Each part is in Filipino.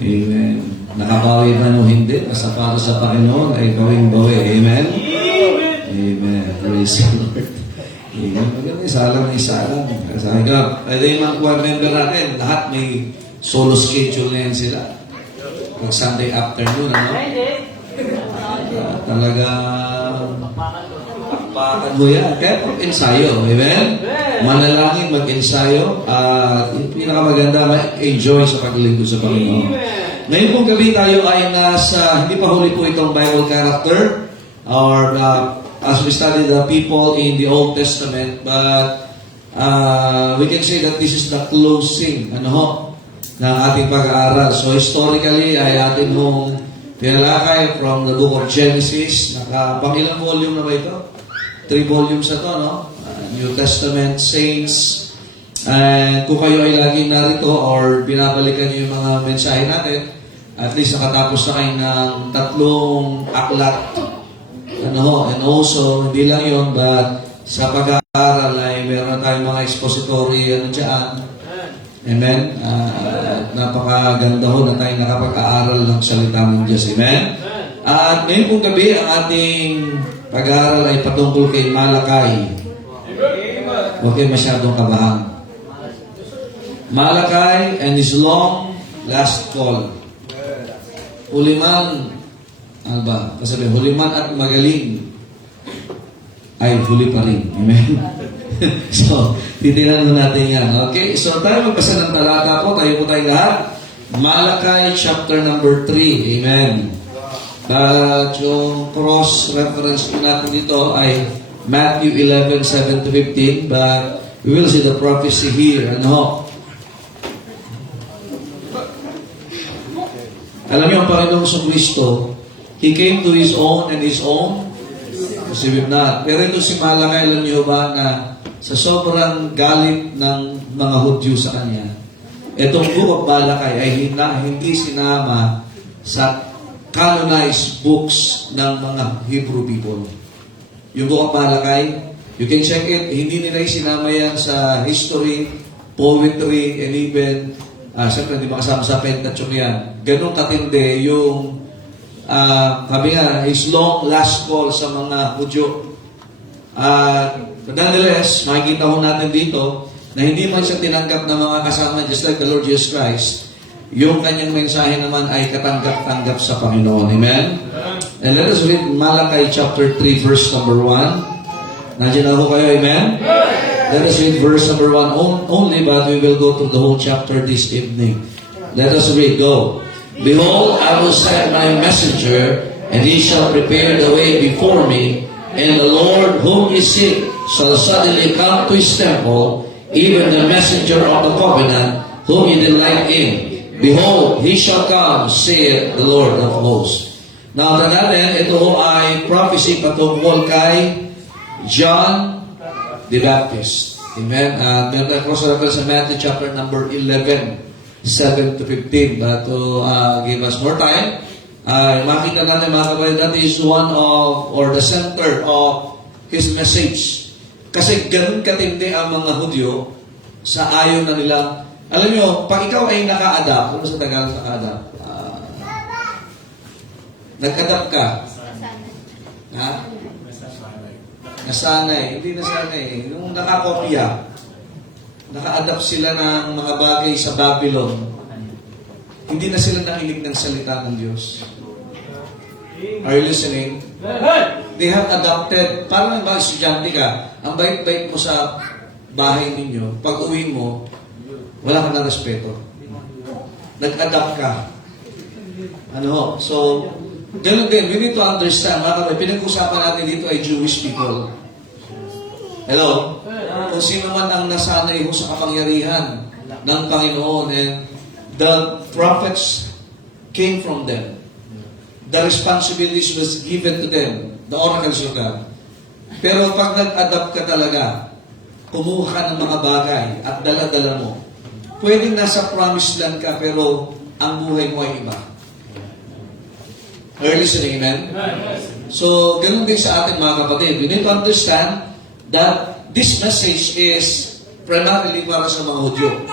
Amen. Nakabawi man o hindi, basta para sa Panginoon ay gawing bawi. Amen? Amen. Praise the Lord. Amen. Maganda, isalang. Sabi ka, pwede yung mga choir member natin, lahat may solo schedule na yan sila. Pag Sunday afternoon, ano? Talaga, pakpakan mo yan. Kaya pag-ensayo, amen? Manalangin, mag-ensayo. Yung pinakamaganda, ma-enjoy sa paglingkod sa Panginoon. Ngayon pong gabi tayo ay nasa, hindi pa huli po itong Bible character, or as we study the people in the Old Testament, but we can say that this is the closing, ng ating pag-aaral. So historically, ay atin mong tinalakay from the book of Genesis. Pangilang volume na ba ito? 3 volumes na to, no? New Testament, Saints. And kung kayo ay laging narito or binabalikan niyo yung mga mensahe natin, at least nakatapos na kayo ng 3 aklat. And also, hindi lang yun, but sa pag-aaral ay meron na tayong mga expository dyan. Amen? Napakaganda ho na tayo nakapag-aaral ng salita ng Diyos. Amen? At ngayon pong gabi, ang ating pag-aaral ay patungkol kay Malakay. Huwag kayo masyadong kabahan. Malakay and his long last call. Huliman, ano ba? Kasabi, huliman at magaling ay huli pa rin. Amen? So, titinan natin yan. Okay? So, tayo magbasa ng talata po. Tayo po tayo lahat. Malakay chapter number 3. Amen. But yung cross-reference natin dito ay Matthew 11:7-15. But we will see the prophecy here. Alam niyo, ang Panginoong Kristo, He came to His own and His own received not. Pero ito si Malakay, alam niyo ba na sa sobrang galit ng mga Hudyo sa kanya, itong book of Malakay ay hindi sinama sa canonized books ng mga Hebrew people. Yung book of Malakay, you can check it, hindi nila sinama yan sa history, poetry, and even siyempre, hindi makasama sa Pentateuch yan. Ganun katindi yung sabi nga, his long last call sa mga Hudyo. Nonetheless, makikita ho natin dito na hindi man siya tinanggap ng mga kasama, just like the Lord Jesus Christ, yung kanyang mensahe naman ay katanggap-tanggap sa Panginoon. Amen? And let us read Malachi chapter 3, verse number 1. Nandiyan na ho kayo, amen? Let us read verse number 1 only, but we will go through the whole chapter this evening. Let us read, go. Behold, I will send my messenger, and he shall prepare the way before me, and the Lord whom ye seek shall suddenly come to his temple, even the messenger of the covenant, whom ye delight in. Behold, he shall come, saith the Lord of hosts. Now, natin, ito ay prophecy patungkol kay John the Baptist. Amen. Meron tayo cross-reference sa Matthew chapter number 11:7-15. But to give us more time, makita natin mga kapatid, that is one of, or the center of his message. Kasi ganun katindi ang mga Hudyo sa ayon na nila. Alam nyo, pag ikaw ay naka-adapt, ano sa Tagalog naka-adapt? Nag-adapt ka? Ha? Nasanay. Hindi nasanay. Yung nakakopya, naka-adapt sila ng mga bagay sa Babylon. Hindi na sila nakinig ng salita ng Diyos. Are you listening? They have adopted, parang mga estudyante ka, ang bait-bait mo sa bahay ninyo, pag uwi mo, wala ka na respeto. Nag-adapt ka. So, ganun din, we need to understand, mga kapatid, pinag-usapan natin dito ay Jewish people. Hello? Kung sino man ang nasanay ho sa kapangyarihan ng Panginoon, and the prophets came from them. The responsibilities was given to them, the oracles of God. Pero pag nag-adapt ka talaga, kumuha ka ng mga bagay at dala-dala mo, pwedeng nasa promised land ka, pero ang buhay mo ay iba. Are you listening, amen? So, ganun din sa atin mga kapatid. We need to understand that this message is primarily para sa mga Hudyo.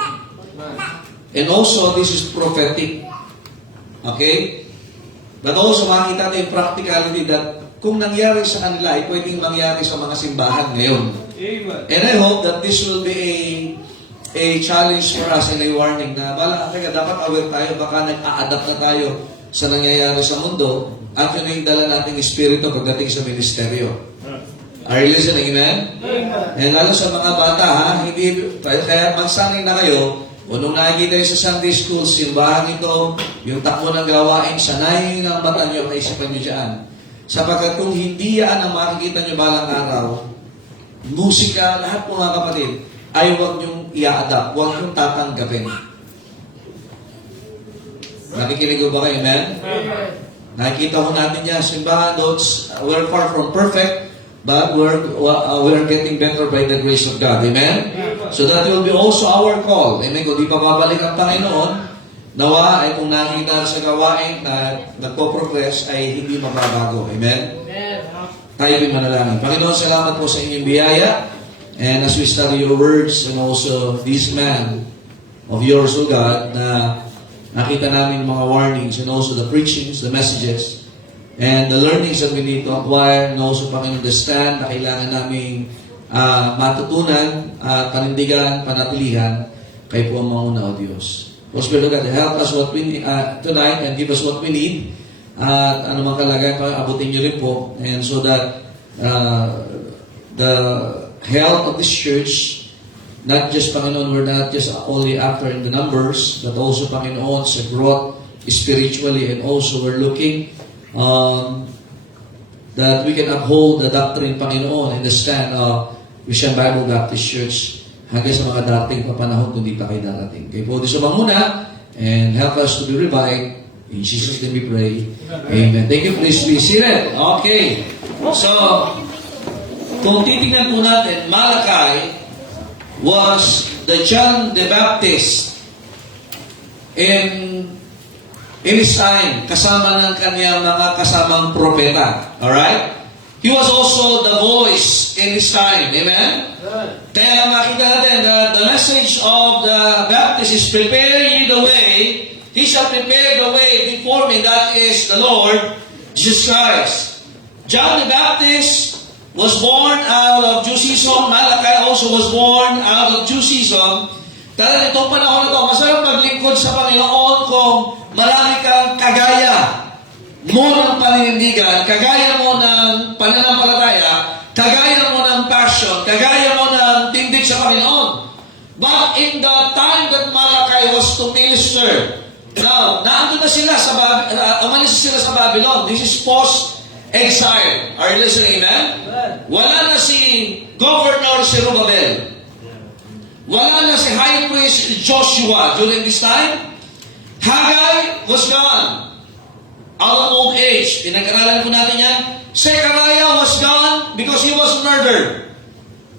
And also, this is prophetic. Okay? But also, makikita natin yung practicality that kung nangyari sa kanila, ay pwedeng mangyari sa mga simbahan ngayon. Amen. And I hope that this will be a challenge for us and a warning na teka, dapat aware tayo, baka nag-a-adapt na tayo sa nangyayari sa mundo at yun yung dala nating espiritu pagdating sa ministeryo. Are you listening, amen? Amen. And lalo sa mga bata, kaya magsanay na kayo, kung nakikita nyo sa Sunday school, simbahan ito, yung takbo ng gawain, sanayin ang mata nyo, kaisipan nyo dyan. Sapagkat kung hindi yan ang makikita nyo balang araw, musika, lahat po mga kapatid, ay huwag nyong i-adapt, huwag nyong tatanggapin. Nakikinig ko ba kayo, amen? Amen. Nakikita ko natin yan, simbahan notes, we're far from perfect, but we're getting better by the grace of God, amen? So that will be also our call, amen? Kung di pa babalik ang Panginoon, nawa ay kung nakita sa gawain na nagpo-progress ay hindi mababago. Amen? Tayo po'y manalangin. Panginoon, salamat po sa inyong biyaya. And as we study your words and also this man of yours, O God, na nakita namin mga warnings and also the preachings, the messages, and the learnings that we need to acquire and also, Panginoon, understand na kailangan namin matutunan, panindigan, panatilihan, kayo po ang mauna, O Diyos. O Spirit of God, help us what we need, tonight and give us what we need. At anumang kalagayan, abutin niyo rin po. And so that the health of this church, not just, Panginoon, we're not just only after in the numbers, but also, Panginoon, sa growth spiritually, and also we're looking that we can uphold the doctrine, Panginoon, and the stand of Christian Bible Baptist Church hanggang sa mga dating papanahon kung di pa kayo darating. Kayo po, Diyos muna, and help us to be revived. In Jesus' name we pray. Amen. Thank you. Please be seated. Okay. So, kung titingnan po natin, Malachi was the John the Baptist in his time, kasama ng kanyang mga kasamang propeta. Alright? He was also the voice in his time. Amen? Kaya makita natin that the message of the Baptist is prepare ye the way. He shall prepare the way before me. That is the Lord Jesus Christ. John the Baptist was born out of Jew season. Malachi also was born out of Jew season. Talagang itong panahon na ito, masarap maglingkod sa Panginoon kung marami kang kagaya mo ng paninindigan, kagaya mo ng pananampalataya, kagaya mo ng passion, kagaya mo ng tindig sa Panginoon. But in the time that Malachi was to minister, now, naandun na sila umalis sila sa Babylon. This is post-exile. Are you listening, amen? Wala na si Governor Zerubbabel. Wala na si High Priest Joshua during this time. Haggai was gone. Out of old age. Pinag-aralan po natin yan. Zechariah was gone because he was murdered.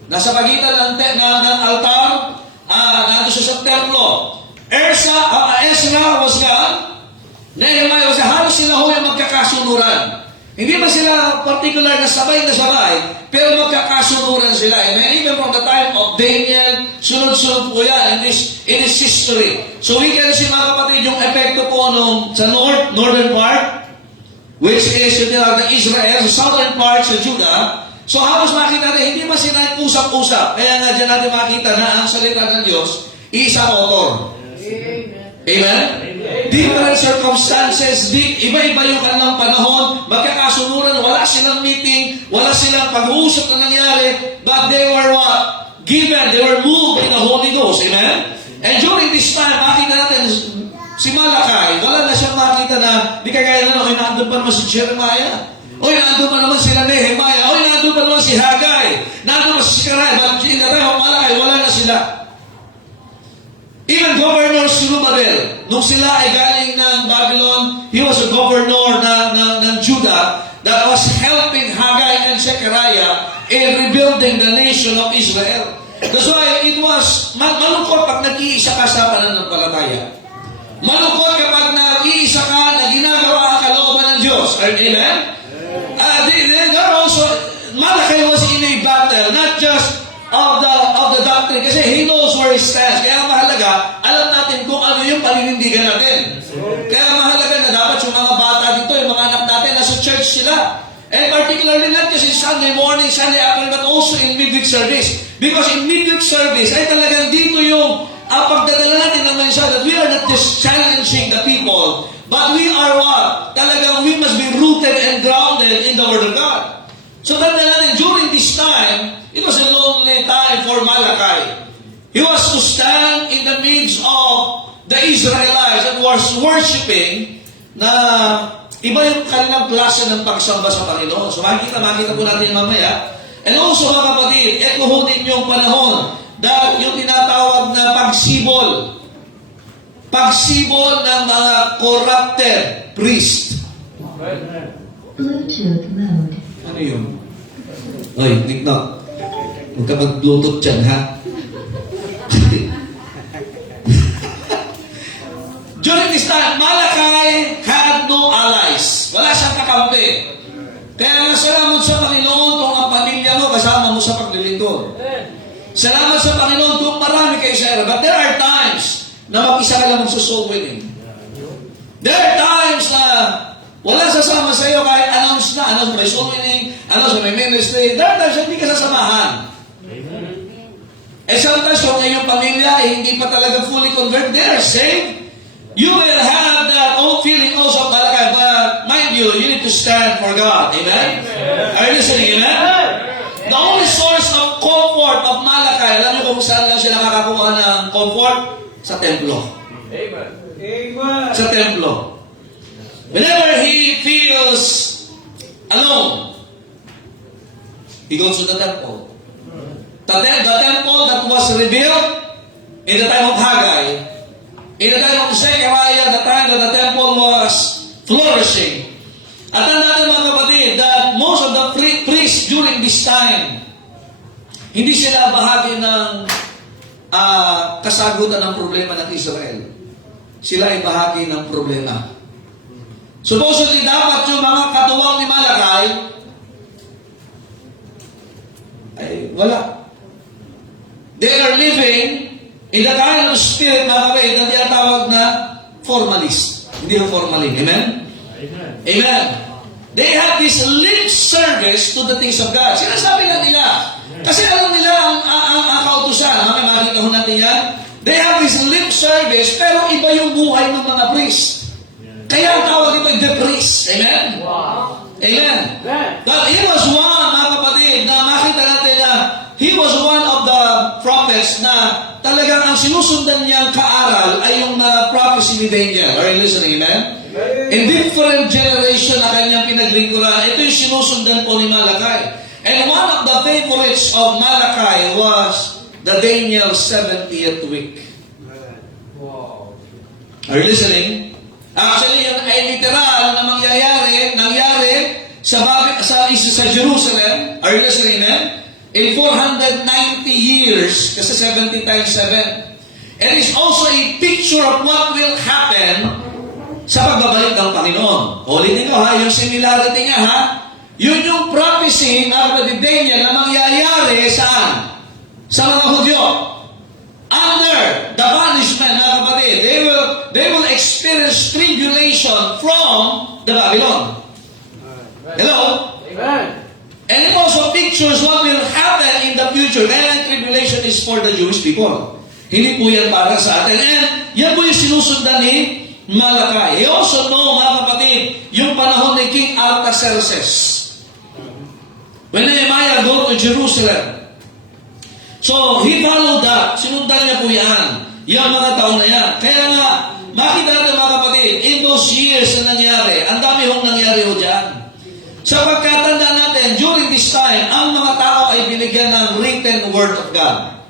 Nasa pagitan ng altar, nandun siya sa templo. Ezra was gone. Nehemiah was gone. Halos sila ho yung magkakasunuran. Hindi ba sila particular na sabay, pero magkakasunuran sila. Amen? Even from the time of Daniel, sunod-sunod po yan in this history. So we can see, mga kapatid, yung epekto po sa northern part, which is yung tinawag na Israel, sa southern part sa Judah. So halos makita natin, hindi ba sila usap-usap? Kaya nga dyan natin makita na ang salita ng Diyos, isang author. Amen? Different circumstances, iba-iba yung kanilang panahon, magkakasunuran, wala silang meeting, wala silang pag-uusap na nangyari, but they were what? Given, they were moved in the Holy Ghost. Amen? And during this time, makita natin, si Malachi, wala na siyang makita na, di kagaya na, okay, nandun pa naman si Jeremiah, oy, nandun pa naman sila Nehemiah, oy, nandun pa naman si Haggai, nandun pa si Zechariah, but in the time of Malachi, wala na sila. Even Governor Zerubbabel, nung sila ay galing ng Babylon, he was a governor ng Judah that was helping Haggai and Zechariah in rebuilding the nation of Israel. That's why it was malungkot pag nag-iisa ka sa pananampalataya. Malungkot kapag nag-iisa ka na ginagawa ang kalooban ng Diyos. Amen? There also, Malachi was in a battle, not just of the doctrine kasi he knows where he stands. Kaya mahalaga, alam natin kung ano yung paninindigan natin. Kaya mahalaga na dapat yung mga bata dito, yung mga anak natin, nasa church sila. And particularly not just in Sunday morning, Sunday afternoon, but also in midweek service. Because in midweek service, ay talagang dito yung pagdadala natin ng mensahe that we are not just challenging the people, but we are what? Talagang we must be rooted and grounded in the Word of God. So that natin, during this time, it was a lonely time for Malachi. He was to stand in the midst of the Israelites that was worshiping na iba yung kanilang klase ng pagsamba sa Panginoon. So makikita po natin mamaya. And also mga kapatid, ito ho din yung panahon dahil yung tinatawag na pagsibol. Pagsibol ng mga corrupted priest. Bluetooth mode. Ano yun? Oy, Nick-Knock. Huwag ka mag-Bluetooth dyan, ha? During this time, Malachi had no allies. Wala siyang kakampi. Kaya nga salamat sa Panginoon kung ang pamilya mo kasama mo sa paglilingkod. Salamat sa Panginoon kung marami kayo sa era. But there are times na mag-isa ka lang magsusoul winning. There are times na wala sasama sa iyo kahit announce may soul winning, announce may ministry. There are times na hindi ka sasamahan. Sometimes kung iyong pamilya hindi pa talaga fully converted, they are saved. You will have that old feeling also of Malachi, but mind you need to stand for God. Amen? Are you listening? Amen? The only source of comfort of Malachi, alam niyo kung saan lang siya nakakakuha ng comfort? Sa templo. Amen. Amen. Sa templo. Whenever he feels alone, he goes to the temple. The temple that was rebuilt in the time of Haggai, in the time of Zechariah, the time that the temple was flourishing. At natin mga kapatid, that most of the priests during this time, hindi sila bahagi ng kasagutan ng problema ng Israel. Sila ay bahagi ng problema. Supposedly, dapat yung mga katuwang ni Malachi ay wala. They are living in the kind of spirit, mga kapatid, na tinatawag na formalist. Hindi yung formalin. Amen? Amen. Amen. They have this lip service to the things of God. Sinasabi lang nila. Kasi alam nila ang kautusan. May makikita ho natin yan. They have this lip service, pero iba yung buhay ng mga priest. Kaya ang tawag ito the priest. Amen? Wow. Amen. But he was one, mga kapatid, na makita natin na he was one of the prophets na talagang ang sinusundan niyang kaaral ay yung mga prophecy ni Daniel. Are you listening, amen? In different generation na kanyang pinaglingkuran, ito yung sinusundan po ni Malachi. And one of the favorites of Malachi was the Daniel 70th week. Wow. Are you listening? Actually, yan ay literal na nangyari sa Jerusalem. Are you listening, amen? In 490 years, kasi 70 times 7. And it's also a picture of what will happen sa pagbabalik ng Panginoon. Ulitin ko ha, yung similarity niya ha. Yun yung prophecy ng Daniel na mangyayari saan? Sa mga Hudyo. Under the punishment, mga kapatid, they will experience tribulation from the Babylon. Hello? Amen. And it also pictures what will happen in the future. Kaya tribulation is for the Jewish people. Hindi po yan para sa atin. And yan po yung sinusundan ni Malachi. He also know, mga kapatid, yung panahon ni King Artaxerxes. When Nehemiah go to Jerusalem. So, he followed that. Sinundan niya po yan. Yung mga taon na yan. Kaya nga, makita natin mga kapatid, in those years na nangyari, ang dami hong nangyari ho dyan. Sa pagkatanda natin, during this time, ang mga tao ay binigyan ng written word of God.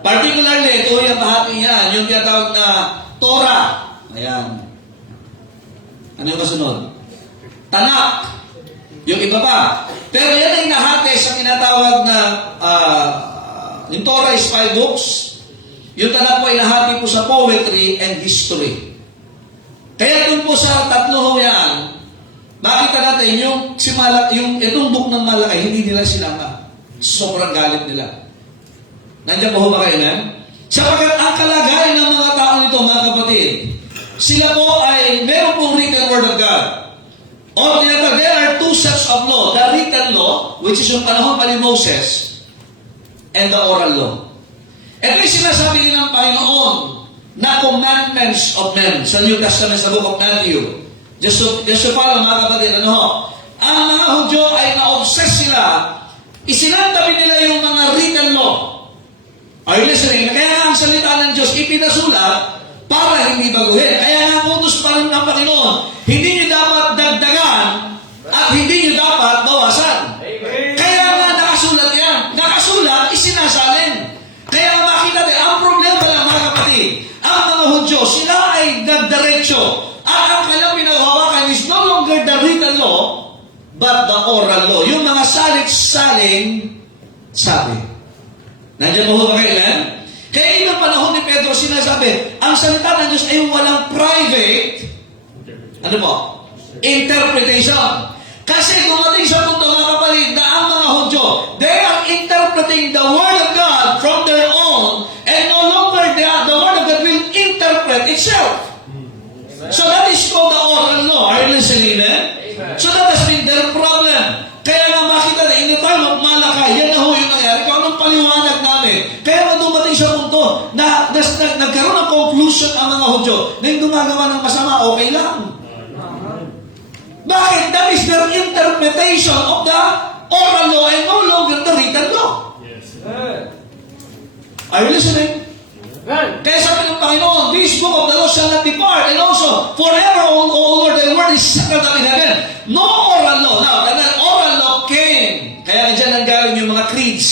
Particularly, ito yung bahagi yan, yung tinatawag na Torah. Ayan. Ano yung kasunod? Tanakh. Yung iba pa. Pero yan ay nahati sa tinatawag na yung Torah is 5 books. Yung Tanakh po ay nahati po sa poetry and history. Kaya dun po sa tatlo ho yan, makita natin yung itong book ng Malachi, hindi nila sinama. Sobrang galit nila. Nandiyan po ba kayo na? Sapagkat ang kalagayan ng mga tao nito, mga kapatid, sila po ay meron pong written word of God. O there are two sets of law. The written law, which is yung panahon pa ni Moses, and the oral law. Ito yung sinasabi din ng Panginoon na commandments of men sa New Testament sa book of Matthew. Just to follow, mga kapatid, ang mga Hudyo ay na-obsess sila, isinantabi nila yung mga written law. Are you listening? Kaya nga ang salita ng Diyos ipinasulat para hindi baguhin. Kaya nga ang utos pa rin ng Panginoon, hindi nyo dapat dagdagan at hindi nyo dapat bawasan. Kaya nga nakasulat yan. Nakasulat, isinasalin. Kaya makita natin, ang problema lang mga kapatid, ang mga Hudyo, sila ay nagdiretso. At ang kanilang pinaghawakan is no longer the written law, but the oral law. Yung mga salit-saling sabi. Nandiyan mo ba kayo, man? Kaya yung panahon ni Pedro sinasabi, ang salita ng Diyos ay walang private, interpretation. Kasi dumating sa punto mga kapatid na ang mga Hudyo, they are interpreting the Word of God from their own, and no longer the Word of God will interpret itself. So that is called the oral law. Are you listening, man? So that has been their problem. Kaya nga makita na in the time of Malakay, yan na ho yung nangyari. Kung anong paliwanag namin. Kaya nga dumating sa punto na nagkaroon ng conclusion ang mga Hudyo na yung gumagawa ng masama, okay lang. Bakit? That is their interpretation of the oral law and no longer the written law. Yes. Are you listening? Kaya sabi ng Panginoon, this book of the law shall not depart, and also, forever, O Lord, thy word is settled up in heaven. No oral law. Now, the oral law came. Kaya dyan ang galing yung mga creeds.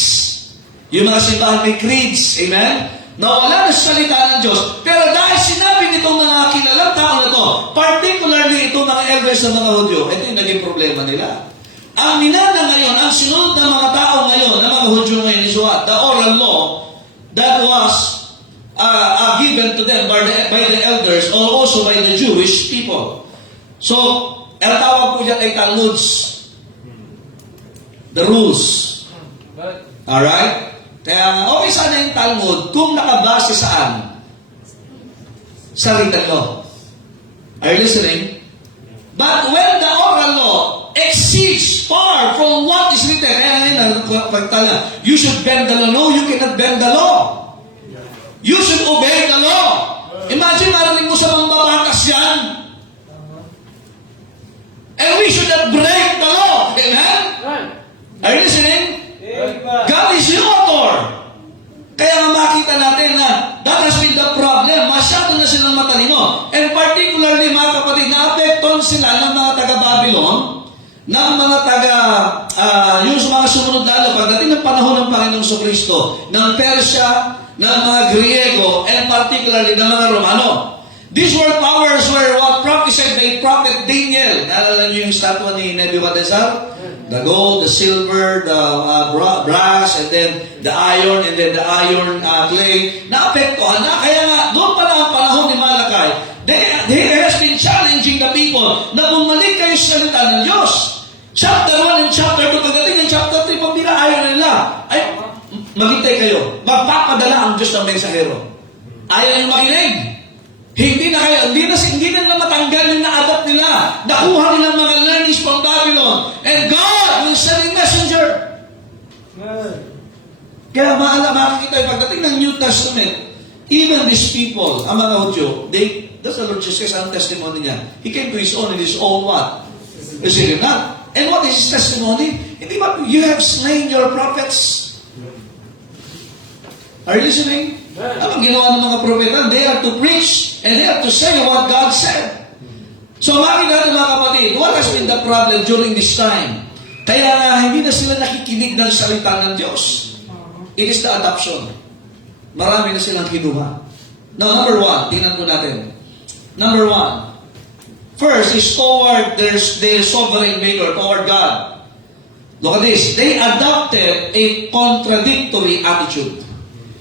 Yung mga simbahan may creeds. Amen? Na wala na salita ng Diyos. Pero dahil sinabi nitong mga kilalang tao na to, particularly itong mga elders ng mga Hudyo, ito yung naging problema nila. Ang minana ngayon, ang sinunod ng mga tao ngayon, ng mga Hudyo ngayon is what? The oral law that was given to them by the elders or also by the Jewish people. So, ang tawag po dyan ay Talmuds. The rules. Alright? Kaya, okay sana yung Talmud kung nakabase saan? Sa written law. Are you listening? But when the oral law exceeds far from what is written, you should bend the law. No, you cannot bend the law. You should obey the law. Imagine, marinig mo sa mga babakas yan. And we should not break the law. Amen? Are you listening? God is the author. Kaya nga makita natin na that has been the problem. Masyado na silang matalino. And particularly, mga kapatid, na-apekton sila ng mga taga-Babylon, ng mga yung mga sumunod lalo, pagdating ng panahon ng Panginoong Kristo, ng Persia, ng mga Griego, and particularly ng mga Romano. These world powers were what prophesied by Prophet Daniel. Naalala niyo yung statue ni Nebuchadnezzar? The gold, the silver, the brass, and then the iron, and then the iron clay. Naapektuhan na. Kaya nga, doon pala ang panahon ni Malakay. He has been challenging the people na bumalik kayo sa salita ng Diyos. Chapter 1 and chapter 2, pagdating ng chapter 3, pag ayaw nila, ay, maghintay kayo. Magpapadala ang Diyos ng mensahero. Ayaw nyo makinig. Hindi na matanggal yung na-adapt nila. Nakuha nila mga learnings from Babylon. And God will send a messenger. Kaya makikita yung pagdating ng New Testament, even these people, ang mga Hudyo, that's the Lord Jesus ang testimony niya. He came to His own, and His own what? Received Him not. And what is His testimony? Hindi ba, you have slain your prophets. Are you listening? Anong ginawa ng mga propeta? They have to preach and they have to say what God said. So makikita natin mga kapatid, what has been the problem during this time? Kaya nga hindi na sila nakikinig ng salita ng Diyos. It is the adoption. Marami na silang kinuha. Now, number 1, tingnan po natin. Number 1, first is toward their sovereign maker, toward God. Look at this. They adopted a contradictory attitude.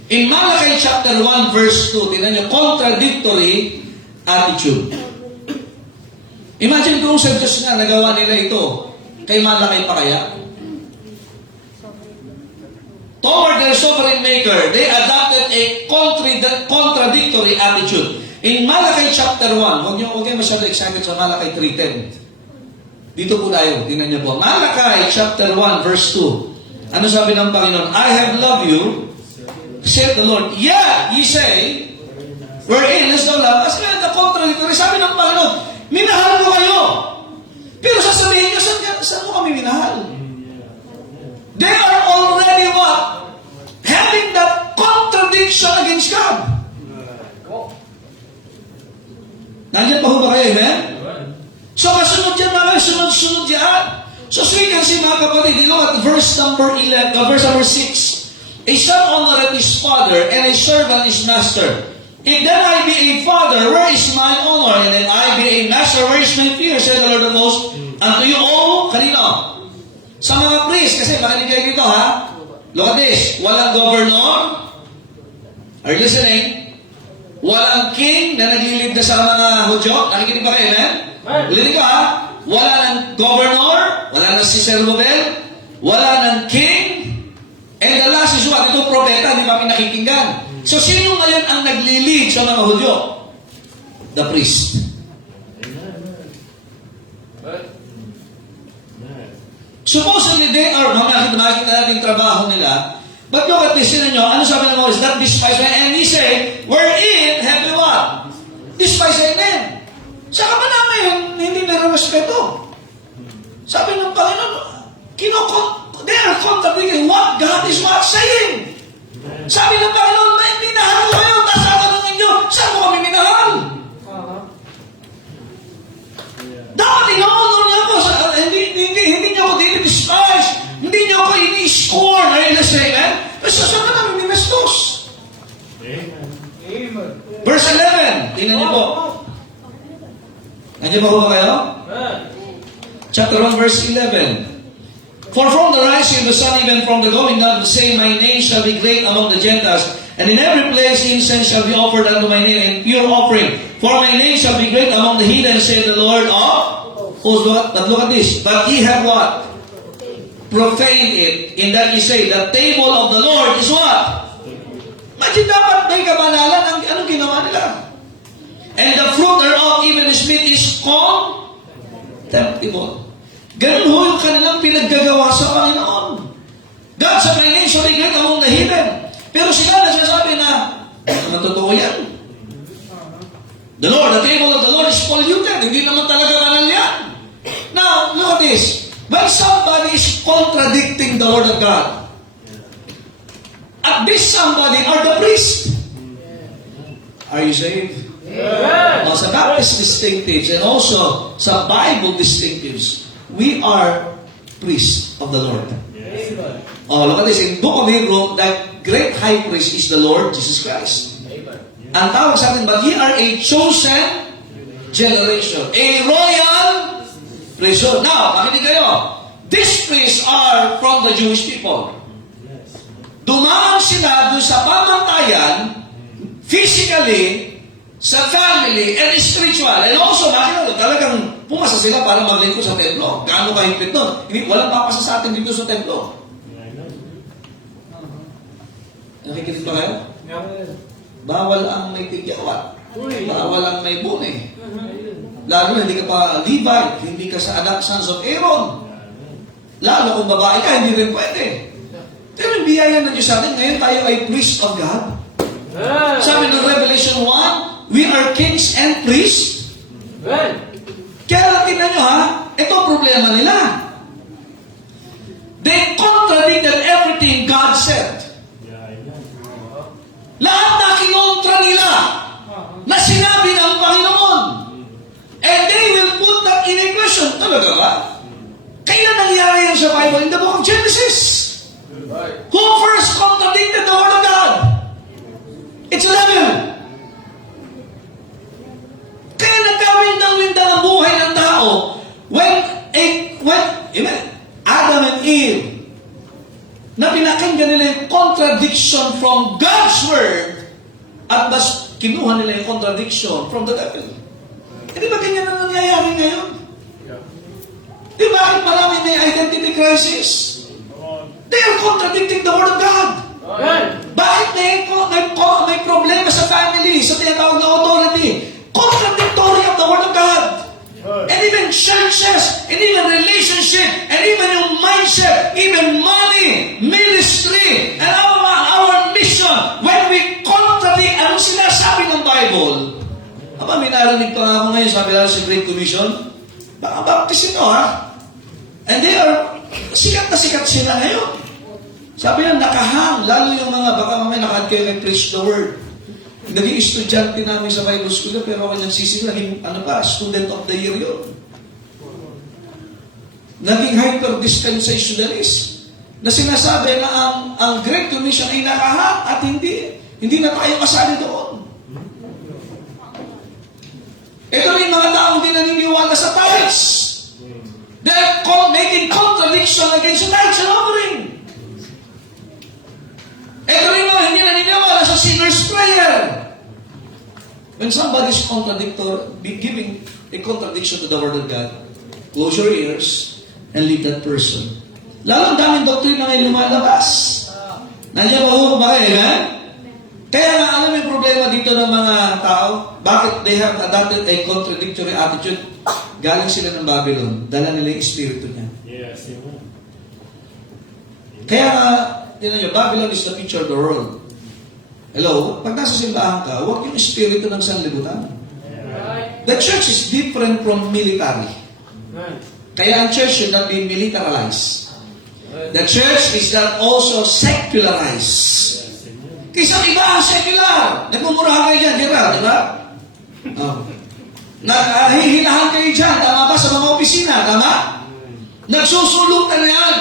In Malachi chapter 1 verse 2, tingnan nyo, contradictory attitude. Imagine kung sa Diyos na nagawa nila ito, kay Malachi pa kaya? toward their sovereign maker, they adopted a contradictory attitude. In Malachi chapter 1, huwag kayo masyado excited sa Malachi 3:10. Dito po tayo, tingnan niyo po. Malachi chapter 1, verse 2. Ano sabi ng Panginoon? I have loved you, said the Lord. Yeah, ye say, wherein is no love. As the contradictory, sabi ng Panginoon, minahal ko kayo. Pero sasabihin niyo, saan mo kami minahal? They are already what? Having that contradiction against God. Nandiyan pa ho ba kayo, amen? So kasunod yan mga, sunod-sunod yan. So we can see mga kapatid, you know at verse number 6, a son honoreth his father, and a servant his master. If then I be a father, where is my honor? And then I be a master, where is my fear? Said the Lord of hosts, unto you all, kanino? Sa mga priest, kasi makinig kayo dito ha. Look at this, walang governor. Are you listening? Walang king na naglilid na sa mga Hudyo. Nakikinig ba kayo, amen? Ulitin ko ha. Wala ng governor, wala ng si Zerubbabel, wala ng king, and the last is what? Ito propeta, hindi pa pinakikinggan. So, sino ngayon ang naglilid sa mga Hudyo? The priest. Supposedly they are, makikita natin trabaho nila, but look at this, sino nyo, ano sabi ng Moses? That despise men, and he said, wherein have you what? Despise men. Saka ba namin yung hindi nare-respeto? Sabi ng Panginoon, they are contradicting what God is what saying. Sabi ng Panginoon, may minahal ko kayo, tapos tatanungin nyo, saan mo kami minahal? Dapat ino-honor niyo ako, hindi niyo ako dinidespise, hindi niyo ako ini-scorn, are you listening? Pero saan ka namin minastos? Amen. Verse 11, tingnan niyo po. Nandiyan ba ba kayo? Chapter 1, verse 11. For from the rising of the sun, even from the going down of the same, my name shall be great among the Gentiles, and in every place incense shall be offered unto my name, and pure offering. For my name shall be great among the heathen, saith the Lord of hosts. But look at this. But ye have what? Profaned it, in that ye say, the table of the Lord is what? Imagine dapat may kabanalan, anong ginawa nila? And the fruit thereof, even his meat, is contemptible. Ganun ho yung kanilang pinaggagawa sa Panginoon. God sa my name shall be great among the heathen. Pero sila nagsasabi na, totoo yan. The Lord, the table of the Lord is polluted. Hindi naman talaga banal yan. Now, look at this. When somebody is contradicting the Word of God, at this somebody are the priest. Are you saved? Amen. Sa Baptist distinctives and also sa Bible distinctives, we are priests of the Lord. Amen. Oh, look at this. In Book of Hebrew, the great high priest is the Lord Jesus Christ. Amen. Ang tawag sa atin, but ye are a chosen generation, a royal priesthood. Now, makinig kayo. These priests are from the Jewish people. Dumaan sila doon sa pamantayan, physically, sa family, and spiritual. And also, makikita, talagang pumasa sila para maglingkod sa templo. Gaano kahigpit nun? Walang papasa sa atin dito sa templo. Nakikinig ba kayo? Bawal ang may tigyawat. Bawal ang may bune. Lalo na hindi ka pa Levite, hindi ka sa anak, sons of Aaron. Lalo kung babae ka, hindi rin pwede. Pero yung biyaya ng Diyos sa atin, ngayon tayo ay priest of God. Sabi ng Revelation 1, we are kings and priests. Kaya lang tingnan nyo ha, ito ang problema nila. They contradicted everything God said. Lahat na kinontra nila na sinabi ng Panginoon. And they will put that in a question. Talaga ba? Kailan nangyari yan sa Bible? In the book of Genesis. Who first contradicted the Word of God? It's the devil. Kaya nagkawindang-windang ang buhay ng tao when Adam and Eve na pinakinggan nila yung contradiction from God's Word at mas kinuha nila yung contradiction from the devil. Di ba ganyan na nangyayari ngayon? Di ba bakit marami may identity crisis? They are contradicting the Word of God. tinatawag na authority. Contradictory of the Word of God. And even churches, and even relationship, and even yung mindset, even money, ministry, and our mission, when we contradict anong sinasabi ng Bible. Aba, may narinig pa nga ako ngayon, sabi lang sa Great Commission, baka baptisin nyo, ha? And they are, sikat na sikat sila ngayon. Sabi lang, nakahang, lalo yung mga, baka mamaya nakahang kayo kay Preach the Word. Naging estudyante namin sa Bible School, pero ako nagsisi, naging, student of the year yun. Naging hyper-dispensationalist. Na sinasabi na ang Great Commission ay nakahang at hindi na tayo kasali doon. Ito rin mga taong di naniniwala sa tithes. They're making contradiction against the tithes and offering. Ito rin mga hindi naniniwala sa sinner's prayer. When somebody's giving a contradiction to the Word of God, close your ears and leave that person. Lalo ang daming doctrine na may lumalabas. Nandiyan ba ba? Amen? Kaya nga, alam mo yung problema dito ng mga tao? Bakit they have adopted a contradictory attitude? Galing sila ng Babylon. Dala nila yung espiritu niya. Yes, amen. Kaya nga, tinan nyo, Babylon is the picture of the world. Hello? Pag nasa simbahan ka, huwag yung espiritu ng sanlibutan. The church is different from military. Kaya ang church should not be militarized. The church is not also secularized. Kisang iba ang secular. Nagmumurahan kayo dyan, di ba? Oh. Nahihilahan kayo dyan, tama ba? Sa mga opisina, tama? Nagsusulutan na yan.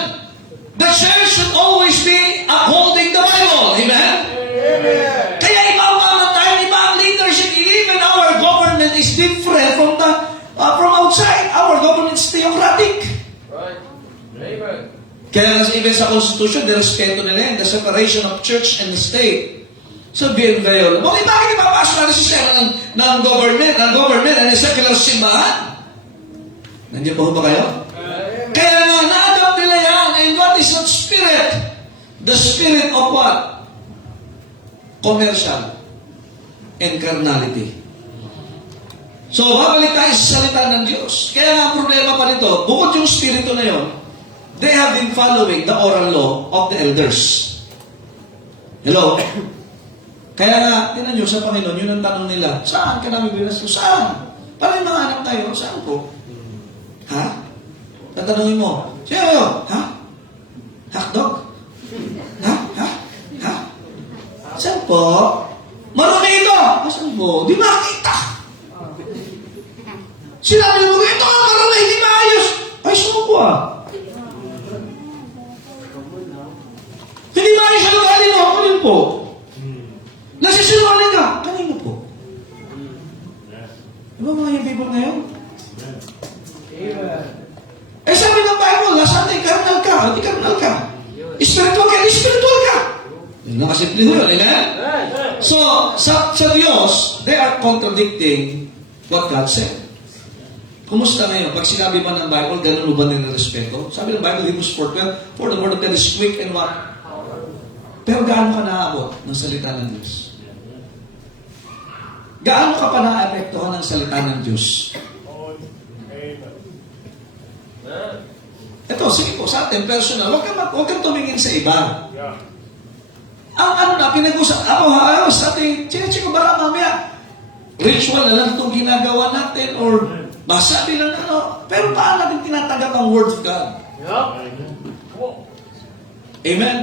The church should always be upholding the Bible. Amen? Kaya ibang tayo, ibang leadership, even our government is different from from outside. Our government is theocratic. Right. Amen. Kaya even sa Constitution, respeto nila yan, the separation of church and state. So, being violent. Bakit ipapasok natin sistema ng government and the secular simbahan? Nandiyan ba kayo? Kaya nga, na-adopt nila yan. And what is that spirit? The spirit of what? Commercial and carnality. So, babalik tayo sa salita ng Diyos. Kaya nga, ang problema pa nito, bukod yung spirito na yon, they have been following the oral law of the elders. Hello? Kaya nga, tinan nyo sa Panginoon, yun ang tanong nila, saan ka namin binasto? Saan? Para yung mga anak tayo, saan po? Ha? Tatanungin mo, sino? Ha? Hotdog? Ha? Ha? Ha? Saan po? Marami ito! Saan po? Di makita! Sinabi mo, ito ang marami, hindi maayos! Ay, saan po Hindi maayos ang ugali mo, ako rin po. Nasisinungaling ka, kanino po? Diba mga yung people ngayon? Eh sabi ng Bible, nasa atin, carnal ka, hindi carnal ka. Spiritual ka, spiritual ka. Yung nakasimple ho yun, amen? So, sa Diyos, they are contradicting what God said. Kumusta ngayon? Pag sinabi ba ng Bible, ganun ba nila respeto? Sabi ng Bible, Hebrews 4:12, for the word of God is quick and what? Pero gaano ka naabot ng salita ng Diyos? Gaano ka pa na-apektuhan ng salita ng Diyos? Ito, sige po, sa atin, personal, huwag kang tumingin sa iba. Ang pinag-usap, ako, sa atin, chinecheck ko baka mamaya, ritual na lang itong ginagawa natin, or masabi lang pero paano natin tinatanggap ang Word of God? Amen?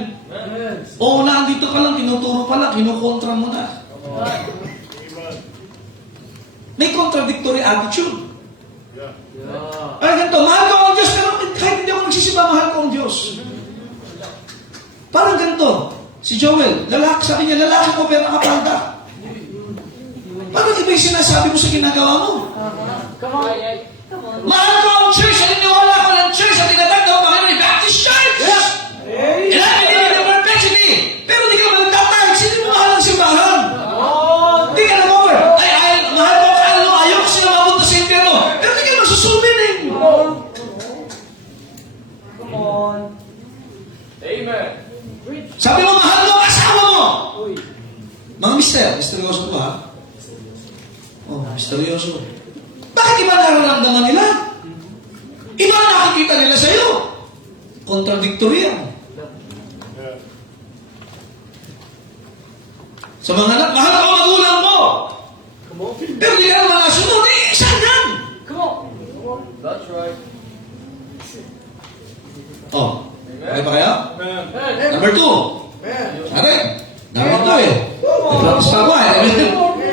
O nandito ka lang, tinuturo pa lang, kinukontra mo na. May contradictory attitude. Ay, ganito, mahal ko ang Diyos, pero kahit hindi ako nagsisimba, mahal ko ang Diyos. Parang ganito, si Joel, sabi niya, lalaki ko pero nakapalda. Parang iba yung sinasabi mo sa ginagawa mo. Come on. Mahal ko ang church, naniniwala ko ng church, at tinatag daw Panginoon, Baptist Church! And I believe in the perpetuity. Pero di ka naman nagtatag, sino mo mahal ang simbahan? Di ka nag-over. Ay, mahal ko ang ayoko sila mapunta sa impyerno. Pero di ka naman susuminin. Come on. Amen. Sabi mo, mahal mo ang asawa mo. Mga mister ko ha. Misteryoso. Bakit iba nararamdaman nila? Iba ang nakikita nila sa'yo. Contradictory yan. Sa mga anak, mahal ako magulang mo. Come on. Pero di ka naman nasunod. Saan yan? Come on. That's right. Oh, okay pa kaya? Amen. Number 2. Sabi, number 2 eh. Nag-practice pa ako eh.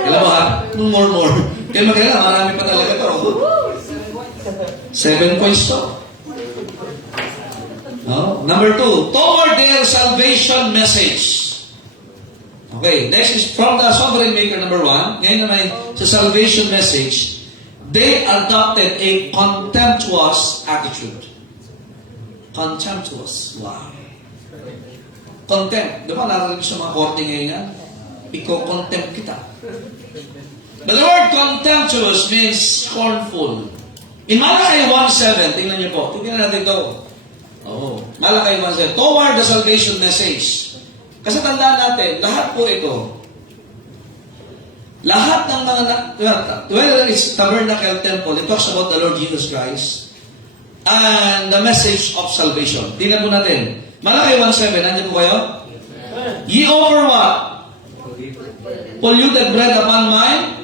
Kailan mo ha? More. Kaya magkailan, marami pa talaga to. 7 points to. Oh, number 2. Toward their salvation message. Okay, next is from the sovereign maker, number 1. Ngayon naman, sa salvation message, they adopted a contemptuous attitude. Contemptuous. Wow. Contempt. Di ba narinig sa mga korte ngayon yan? Iko-contempt kita. But the word contemptuous means scornful. In Malachi 1:7, tingnan niyo po. Tingnan natin ito. Oh, Malachi 1:7. Toward the salvation message. Kasi tandaan natin, lahat po ito, lahat ng mga, whether it's tabernacle temple, it talks about the Lord Jesus Christ and the message of salvation. Tingnan po natin. Malachi 1:7, nandiyan po kayo? Ye offer what? Polluted bread upon mine?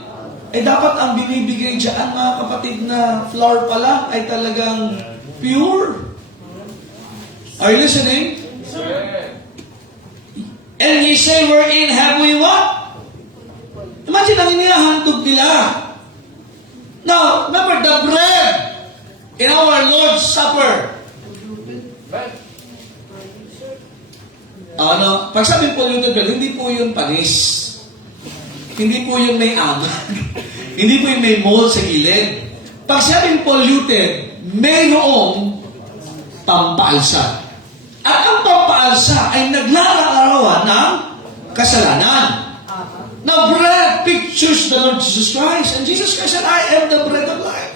Dapat ang binibigay dyan, mga kapatid, na flour pala ay talagang pure. Are you listening? And ye say, wherein have we what? Imagine ang inihahandog nila. Now, remember the bread in our Lord's Supper. Pag sabing polluted bread, hindi po yun panis. Hindi po yun may amag. Hindi po yun may mold sa gilid. Pag sabing polluted, mayroong pampaalsa. At ang pampaalsa ay naglalarawan ng kasalanan. Now, bread pictures the Lord Jesus Christ. And Jesus Christ said, I am the bread of life.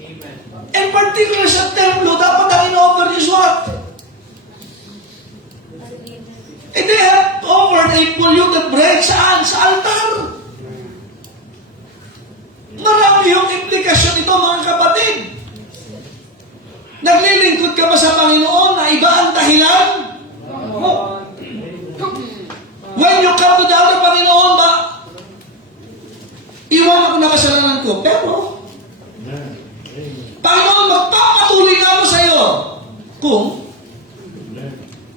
Amen. And particularly sa templo, dapat ang in-offer is what? And they have offered a polluted bread saan? Sa altar. Marami yung implikasyon nito, mga kapatid. Naglilingkod ka ba sa Panginoon na iba ang dahilan? When you come to the altar, Panginoon ba, iwan ako na kasalanan ko. Pero, Panginoon, magpapatuloy nga ako sa iyo. Kung,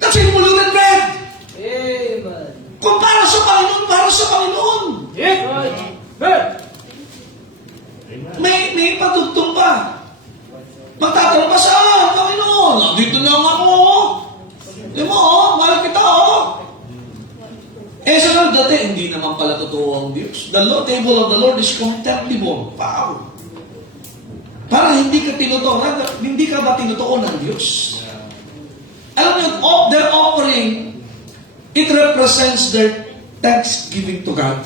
that's a polluted bread. Amen. Kung para sa Panginoon, para sa Panginoon. Yes. Amen. May patugtong pa. Magtatanong pa saan, Panginoon? Dito na nga ako. Di mo, mahal kita, sa dati, hindi naman pala totoo ang Diyos. The table of the Lord is contemptible. Wow. Para hindi ka ba tinutuon ng Diyos? Alam niyo, their offering, it represents their thanksgiving to God.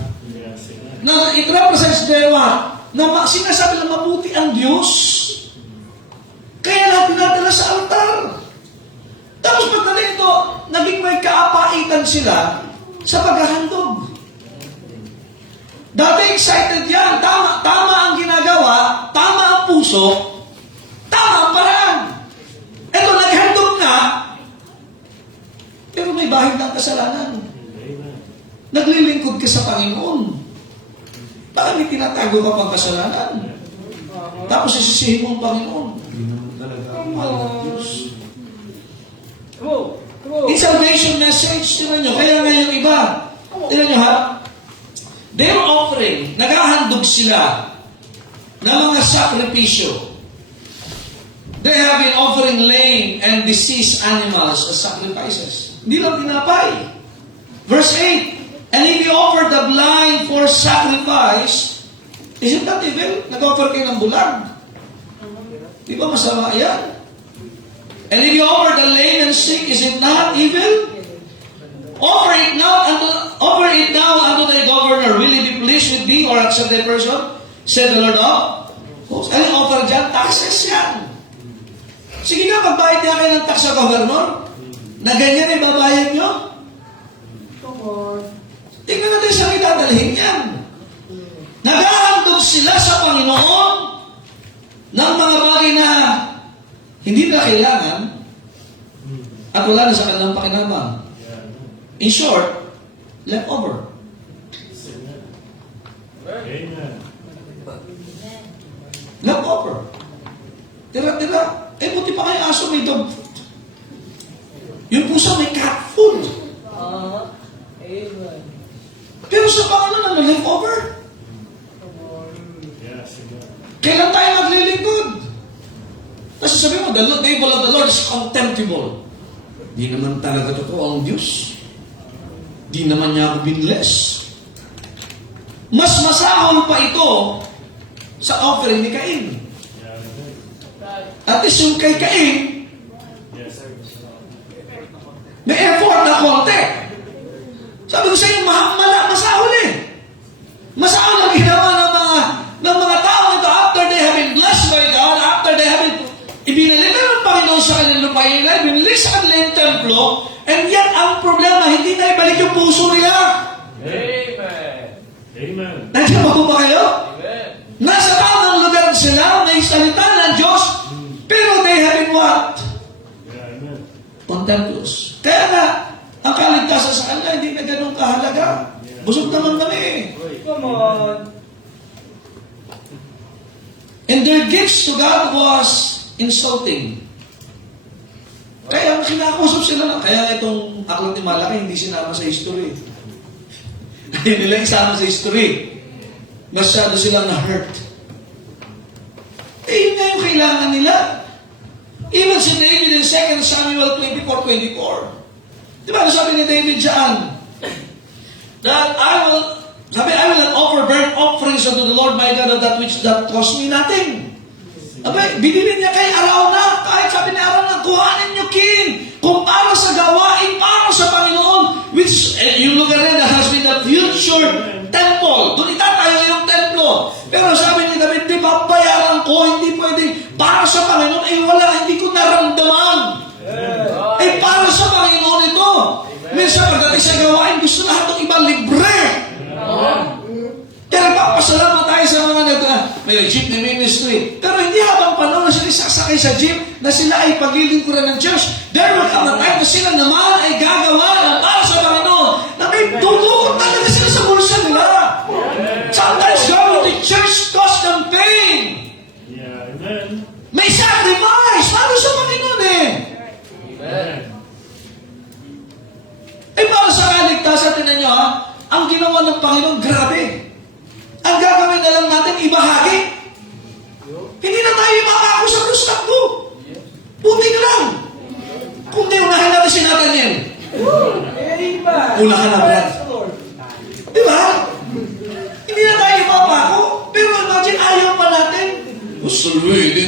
Now, it represents their what? Na sinasabi na mabuti ang Diyos. Kaya lahat pinadala sa altar. Tapos pagdating ito, naging may kaapaitan sila sa paghahandog. Dati excited yan. Tama ang ginagawa, tama ang puso, tama ang paraan. Ito, naghandog na, pero may bahid ng kasalanan. Naglilingkod ka sa Panginoon. Baka may tinatago ka pang kasalanan. Tapos isisihin mo ang Panginoon. Hindi naman talaga ang mahal ng Diyos. In salvation message, tingnan nyo. Kaya nga yung iba, tingnan nyo ha, they're offering, naghahandog sila ng mga sakripisyo. They have been offering lame and diseased animals as sacrifices. Hindi lang tinapay. Verse 8, and if you offer the blind for sacrifice, isn't that evil? Nag-offer kayo ng bulag. Di ba masama yan? And if you offer the lame and sick, is it not evil? Offer it now unto thy governor. Will he be pleased with thee or accept thy person? Said the Lord of hosts. Anong offer dyan? Taxes yan. Sige nga, pagbayad niya kayo ng tax sa governor, na ganyan ay babayad nyo? Tingnan natin siyang idadalhin yan. Naghahandog sila sa Panginoon ng mga bagay na hindi na kailangan at wala na sa kanilang pakinabang. In short, leftover. Amen. Leftover. Tira-tira. Eh, buti pa kayo aso may dog food. Yung pusa may cat food. Amen. Pero sa Panginoon, ano, leftover? Yes, amen. Kailan tayo maglilingkod? Kasi sabi mo, the table of the Lord is contemptible. Di naman talaga totoo ang Diyos. Di naman niya ako binless. Mas masahol pa ito sa offering ni Cain. Yeah, amen. At least yung kay Cain, Yes, sir. may effort na konti. Sabi ko sa inyo, masahol eh. Masahol ang ginawa ng mga tao ito after they have been blessed by God, after they have been ibinalik ng Panginoon sa kanilang lupain nila, ibinalik sa kanilang templo, and yet ang problema, hindi na ibalik yung puso nila. Amen. Amen. Nandiyan ba po ba kayo? Amen. Nasa tamang lugar sila, may salita ng Diyos, pero they have been what? Yeah, amen. Contemptuous. Kaya nga, ang kaligtasan sa kanila, hindi na ganun kahalaga. Busog naman kami. Come on. And their gifts to God was insulting. Kaya kinakusap sila na. Kaya itong aklat ni Malaki, hindi sinama sa history. Ayaw nila isama sa history. Masyado silang na-hurt. Eh, yun nga yung kailangan nila. Even si David in 2 Samuel 24:24. Di ba, sabi ni David dyan, that I will not offer burnt offerings unto the Lord my God of that which that cost me nothing. Abay, binili niya kay Arauna. Kahit sabi ni Arauna, kuhanin niyo king. Kung para sa gawain, para sa Panginoon, which, yung lugar rin that has been the future temple. Doon itatayo yung templo. Pero sabi ni David, di ba bayaran ko, hindi pwedeng para sa Panginoon, eh wala, hindi ko naramdaman. Eh para sa Panginoon ito. Minsan pagdating sa gawain, gusto lahat ng iba libre. Kaya papasalamat tayo sa mga may jeepney ministry. Pero hindi habang panahon na sila sasakay sa jeep na sila ay paglilingkuran ng church. There will come a time na sila naman ay gagawa ng para sa Panginoon na may dudukot talaga sila sa bulsa nila. Sometimes going to church cost them pain. Yeah, amen. May sacrifice para sa Panginoon eh. Amen. Eh para sa kaligtasan, tinan nyo ha, ang ginawa ng Panginoon, grabe. Ang gagawin na lang natin, ibahagi. Hindi na tayo makako sa krus takbo. Buti na lang. Kung di unahin natin si Nathaniel. Amen. Una ka na, Brad. Di ba? Hindi na tayo mapako. Pero imagine, ayaw pa natin.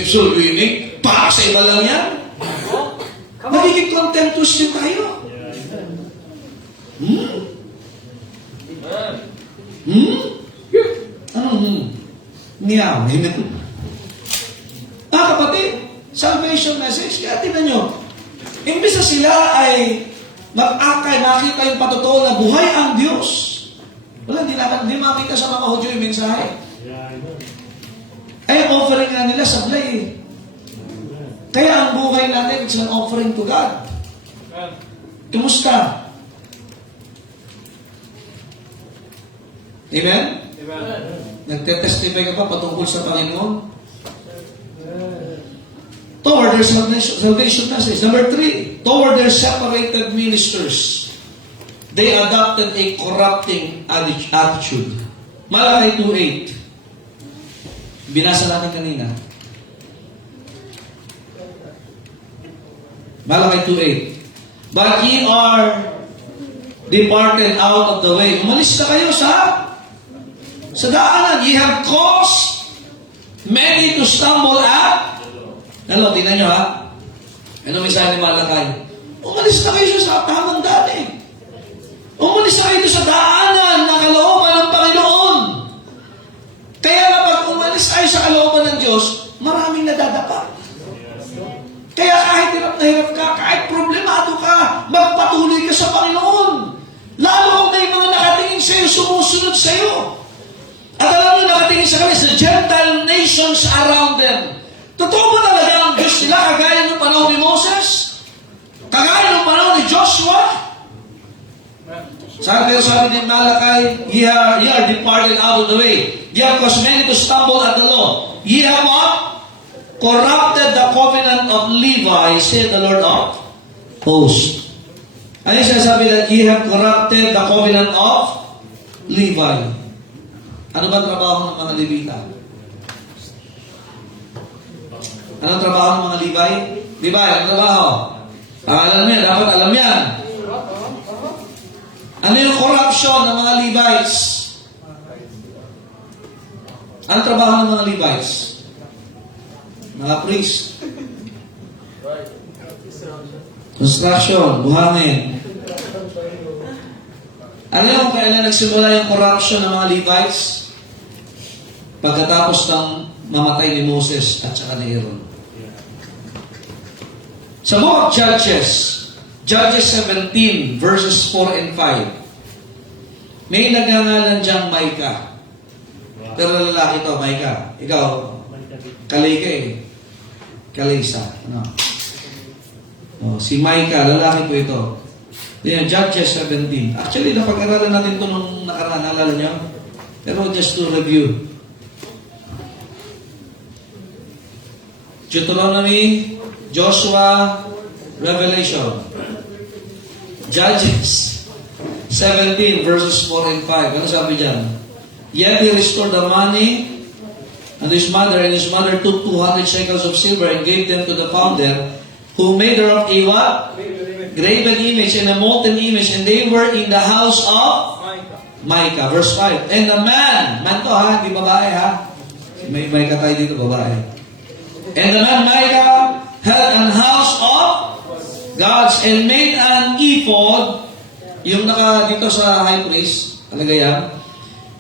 Sulwinig. Para sa iba lang yan. Magiging contemptuous din tayo. Yeah, amen. Meow. Amen. Kapatid, salvation message, kaya tingnan nyo, imbis na sila ay mag-akay, makita yung patotoo na buhay ang Diyos. Wala, hindi makita sa mga Hudyo yung mensahe. Yeah, amen. Ay, ang offering nga nila sablay eh. Kaya ang buhay natin, it's an offering to God. Kumusta? Amen? Amen. Nagtetestify ka pa patungkol sa Panginoon? Toward their salvation message. Number 3, toward their separated ministers. They adopted a corrupting attitude. Malaki 2:8. Binasa natin kanina. Malaki 2:8. But ye are departed out of the way. Umalis na kayo sa daanan. Ye have caused many to stumble at. Hello, tingnan nyo ha. Ano may sabi ni Malakay? Umalis na kayo sa tamang daan. Umalis na kayo sa daanan na kalooban ng Panginoon. Kaya kapag umalis tayo sa kalooban ng Diyos, maraming nadadapa. Kaya kahit hirap na hirap ka, kahit problemado ka, magpatuloy ka sa Panginoon. Lalo kung may mga nakatingin sa'yo, sumusunod sa'yo. At alam nyo, nakatingin sa kanila sa Totoo ba talaga ang Diyos nila kagaya ng panahon ni Moses? Kagaya ng panahon ni Joshua? Sabi din Malakay, ye are departed out of the way. Ye have caused many to stumble at the law. Ye have what? Corrupted the covenant of Levi, said the Lord of hosts. Ano yung sinasabi that ye have corrupted the covenant of Levi? Ano ba trabaho ng mga Levita? Anong trabaho ng mga Levi? Levi, anong trabaho? Alam yan, dapat alam yan. Ano yung corruption ng mga Levites? Anong trabaho ng mga Levites? Mga priest. Construction, buhangin. Ano yung kailan nagsimula yung corruption ng mga Levites? Pagkatapos ng mamatay ni Moses at saka ni Aaron. Sa book of Judges 17, verses 4 and 5, may nagngangalan diyang Micah. Pero lalaki to, Micah. Ikaw, kalay ka eh. Kalaysa. Ano? Oh, si Micah, lalaki po ito. Yan, Judges 17. Actually, napag-aralan natin ito nung nakaraan. Naalala niyo? Pero just to review. Deuteronomy, Joshua, Revelation. Judges 17 verses 4 and 5. Ano sabi dyan? Yet he restored the money, and his mother took 200 shekels of silver and gave them to the founder, who made her of a what? Graven image and a molten image, and they were in the house of Micah. Verse 5. And the man to ha, di babae ha. May Micah tayo dito, babae. And the man Micah had an house of gods and made an ephod, yung naka dito sa high priest, talaga yan.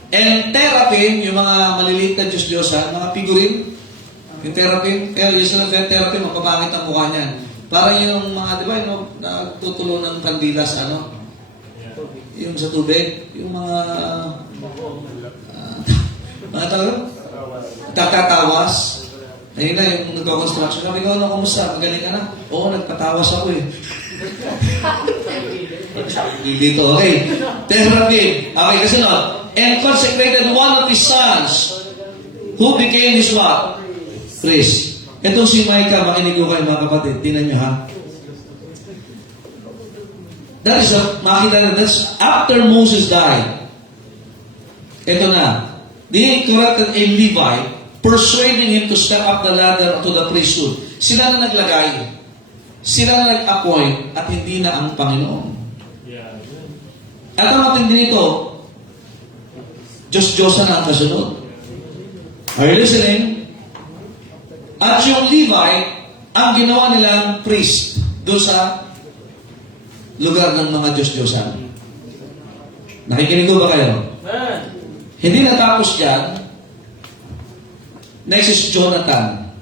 And teraphim, yung mga maliliit na Diyos-Diyosan, mga figurin, yung teraphim, kaya yung sila teraphim, mapapangit ang mukha niyan. Parang yung mga, di ba, yung nagtutulo ng kandila sa ano? Yung sa tubig, yung mga, mga talaga, tatawas. Ayun na, yung nagko-construction. Sabi ko, ano, kumusta? Magaling ka na? Oo, nagpatawas ako eh. Dito, okay. Teraphim. Okay, kasi no. And consecrated one of his sons, who became his what? Priest. Itong si Micah, makinig ko kayo mga kapatid. Tingnan nyo ha. That is, makita na, that's after Moses died. Ito na. They corrupted a Levite, persuading him to step up the ladder to the priesthood. Sila na naglagay. Sila na nag-appoint at hindi na ang Panginoon. At ang matindi nito, Diyos-Diyosan na ang kasunod. Are you listening? At yung Levite, ang ginawa nilang priest doon sa lugar ng mga Diyos-Diyosan. Nakikinig ko ba kayo? Hindi natapos dyan. Next is Jonathan,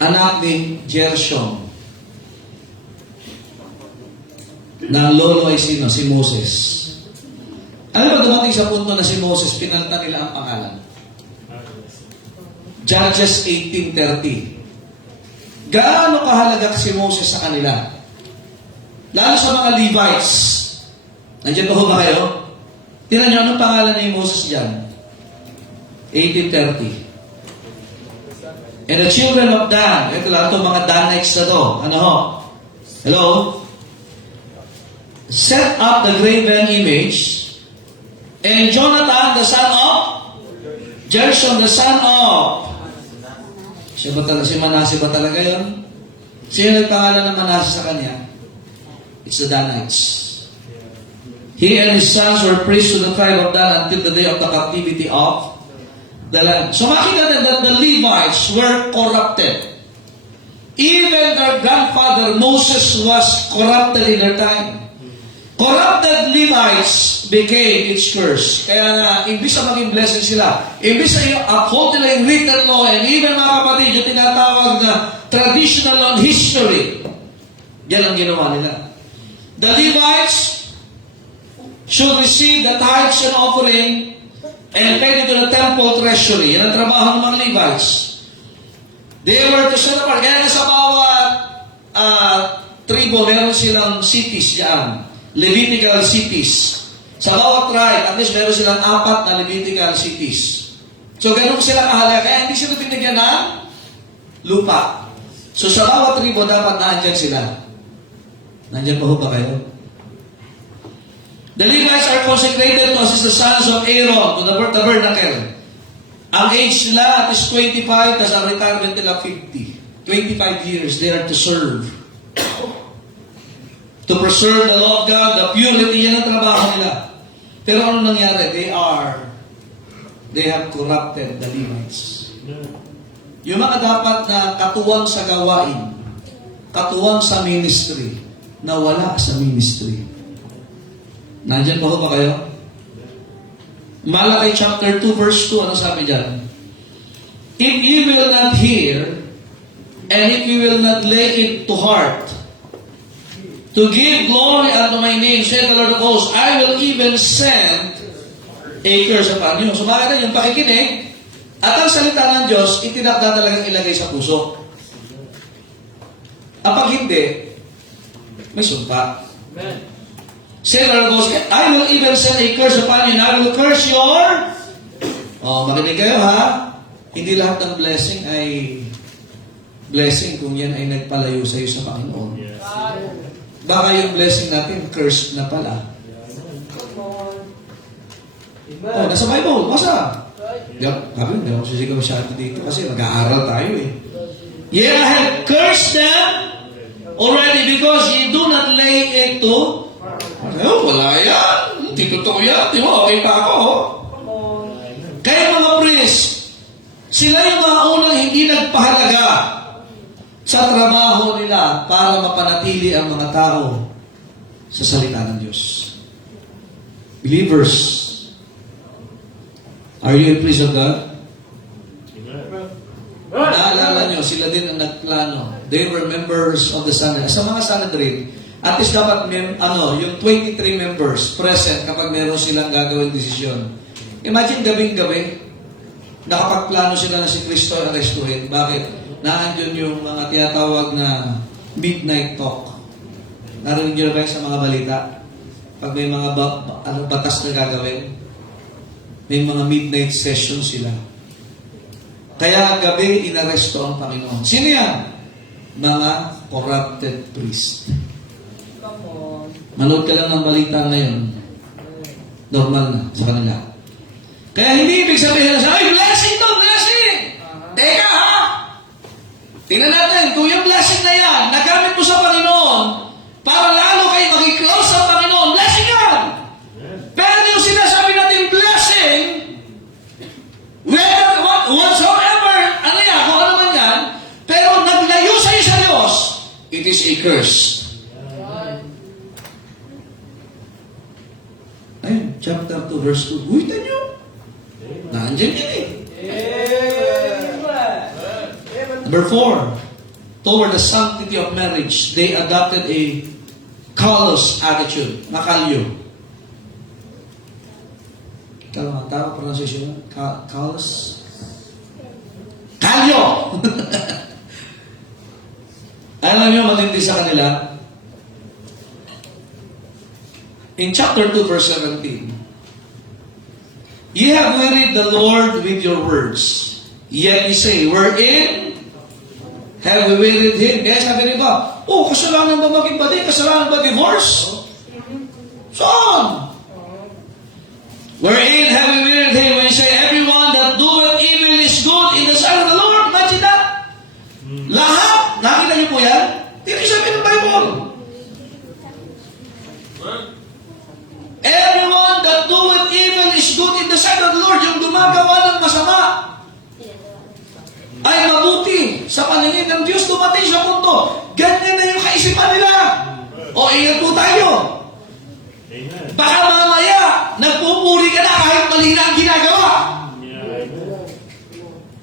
anak ni Gershom. Na lolo ay sino? Si Moses. Ano ba dumating sa punto na si Moses, pinalitan nila ang pangalan? Judges 18:30. Gaano kahalaga si Moses sa kanila? Lalo sa mga Levites. Nandiyan ba ho ba kayo? Tingnan nyo, anong pangalan ni Moses dyan? 18:30. And the children of Dan, ito lang ito, mga Danites na to. Ano ho? Hello? Set up the graven image, and Jonathan, the son of Gershom, the son of siya ba talaga, si Manase ba talaga yun? Sino nagpangalan ng Manase sa kanya? It's the Danites. He and his sons were priests to the tribe of Dan until the day of the captivity of the land. So makita natin that the Levites were corrupted. Even their grandfather Moses was corrupted in their time. Corrupted Levites became its curse. Kaya nga, imbis na maging blessing sila, imbis na yung uphold nila yung written law, and even mga kapatid, yung tinatawag na traditional law and history, yan ang ginawa nila. The Levites should receive the tithes and offering and pay it to the temple treasury. Yan ang trabaho ng mga Levites. They were to set apart. Kaya nga sa bawat tribo, meron silang cities yan. Levitical cities. Sa bawat tribe, at least meron silang 4 na Levitical cities. So, ganun sila kahalaga. Kaya hindi sila binigyan ng lupa. So, sa bawat tribo, dapat naandyan sila. Nandyan pa ho ba kayo? The Levites are consecrated to assist the sons of Aaron to the tabernacle. Ang age nila is 25, tapos ang retirement nila 50. 25 years, they are to serve. To preserve the law of God, the purity, yan ang trabaho nila. Pero ano nangyari? They have corrupted the Levites. Yung mga dapat na katuwang sa gawain, katuwang sa ministry, nawala sa ministry. Nandiyan po ba kayo? Malaki chapter 2 verse 2, ano sabi dyan? If you will not hear, and if you will not lay it to heart, to give glory unto my name, said the Lord of hosts, I will even send a curse upon you. So bakit yung pakikinig, at ang salita ng Diyos, itinakda talagang ilagay sa puso. Kapag hindi, may sumpa. Amen. Said the Lord of hosts, I will even send a curse upon you, and I will curse your... makinig kayo ha. Hindi lahat ng blessing ay blessing kung yan ay nagpalayo sa iyo sa Panginoon. Yes. Baka yung blessing natin, cursed na pala. Come on. Oh, nasa Bible, basa. Sabi, hindi ako sisigaw masyado dito kasi mag-aaral tayo eh. Yeah, I have cursed them already because you do not lay it to... wala yan. Hindi totoo yan. Di ba? Okay pa ako. Come on. Kaya mga priest, sila yung mga unang hindi nagpahalaga sa trabaho nila para mapanatili ang mga tao sa salita ng Diyos. Believers, are you in place of God? Naalala nyo, sila din ang nagplano. They were members of the Sanhedrin. Sa mga Sanhedrin, at least dapat yung 23 members present kapag meron silang gagawin desisyon. Imagine gabing-gabi, nakapagplano sila na si Kristo ay arestuhin. Bakit? Naandun yung mga tinatawag na midnight talk. Narinig nyo na ba yun sa mga balita? Pag may mga batas na gagawin, may mga midnight session sila. Kaya gabi, inaresto ang Panginoon. Sino yan? Mga corrupted priest. Come on. Manood ka lang ng balita ngayon. Normal na sa kanila. Kaya hindi ibig sabihin na ay, blessing to, blessing! Teka ha! Tingnan natin, kung yung blessing na yan, nagamit mo sa Panginoon, para lalo kayo maging close sa Panginoon, blessing yan! Pero yung sinasabi natin blessing, whatsoever, ano yan, kung ano man yan, pero naglayo sa'yo sa Diyos, it is a curse. Ayun, chapter 2, verse 2. Guhitan nyo. Nandiyan yan eh. Number 4, toward the sanctity of marriage, they adopted a callous attitude. Makalyo. Tama pronunciation? Callous? Kalyo! Alam niyo, matindi sa kanila. In chapter 2, verse 17, ye have wearied the Lord with your words. Yet ye say, wherein have we wearied Him? Kaya sabi nito, kasalanan ba maging badi? Kasalanan ba divorce? Saan? Wherein have we wearied Him? When you say, everyone that doeth evil is good in the sight of the Lord. Imagine that. Lahat. Nakita niyo po yan? Hindi sabi ng Bible. Everyone that doeth evil is good in the sight of the Lord. Yung gumagawa ng masama ay mabuti sa paningin ng Diyos. Dumating sa punto. Ganyan na yung kaisipan nila. O, ingat po tayo. Amen. Baka mamaya, nagpupuri ka na kahit mali na ang ginagawa. Yeah,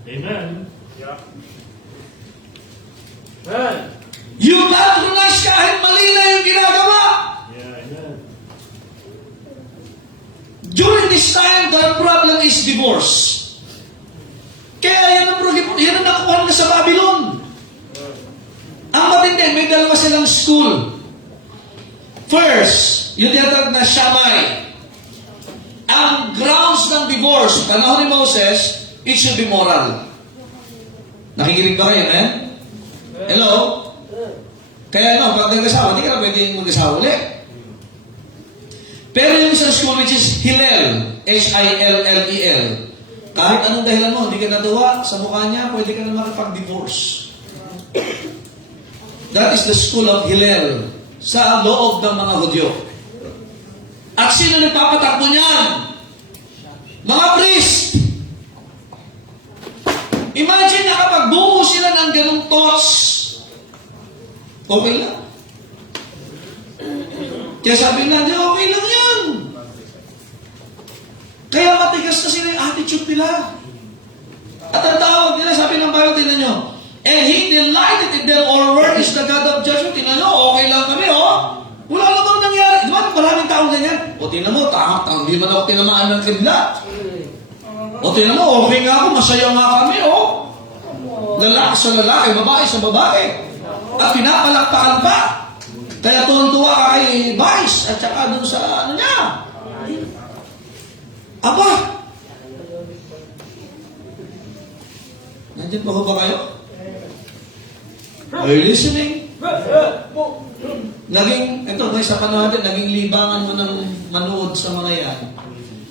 amen. Amen. You patronize kahit mali na yung ginagawa. Yeah, amen. During this time, the problem is divorce. Kaya yan ang nakuha na sa Babylon. silang school. First, yung tinatawag na Shammai. Ang grounds ng divorce, panahon ni Moses, it should be moral. Nakikinig ba kayo, man? Hello? Kaya pag nag-asawa, hindi ka na pwede mag-asawa ulit. Pero yung isang school which is Hillel, H-I-L-L-E-L, kahit anong dahilan mo, hindi ka natuwa sa mukha niya, pwede ka na makipag-divorce. That is the school of Hillel sa loob ng mga Hudyo. At sino nagpapatakbo niyan? Mga priest! Imagine na kapag buo sila ng ganong thoughts, okay lang. Kaya sabi nila, di okay lang yan. Kaya matigas na sila yung attitude nila. At ang tawag nila, sabi ng Bible, tinan nyo, and He delighted in them, or word is the God of judgment. Tinan nyo, okay lang kami, Wala lang bang nangyari. Di ba, maraming taong ganyan? O tinan mo, hindi man ako tinamaan ng kiblat. O tinan mo, okay nga ako, masaya nga kami, Lalaki sa lalaki, babae sa babae. At pinapalakpakan pa. Kaya tuwan-tuwa ka kay Vice at saka dun sa niya. Aba! Nandiyan pa ba kayo? Are you listening? May sa panahon natin, naging libangan mo ng manood sa mga yan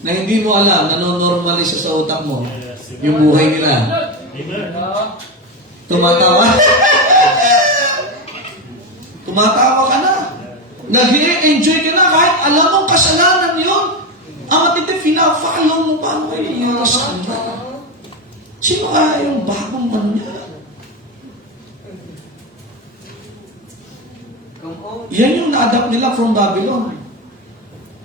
na hindi mo alam, nanonormalisa sa utak mo yung buhay nila. Amen. Tumatawa. Tumatawa ka na. Nag-enjoy ka na kahit alam mong kasalanan yun. Ang matindi, pina-follow mo paano kayo nangyari sa kanya. Sino kaya yung bagong man niya? Yan yung na-adapt nila from Babylon.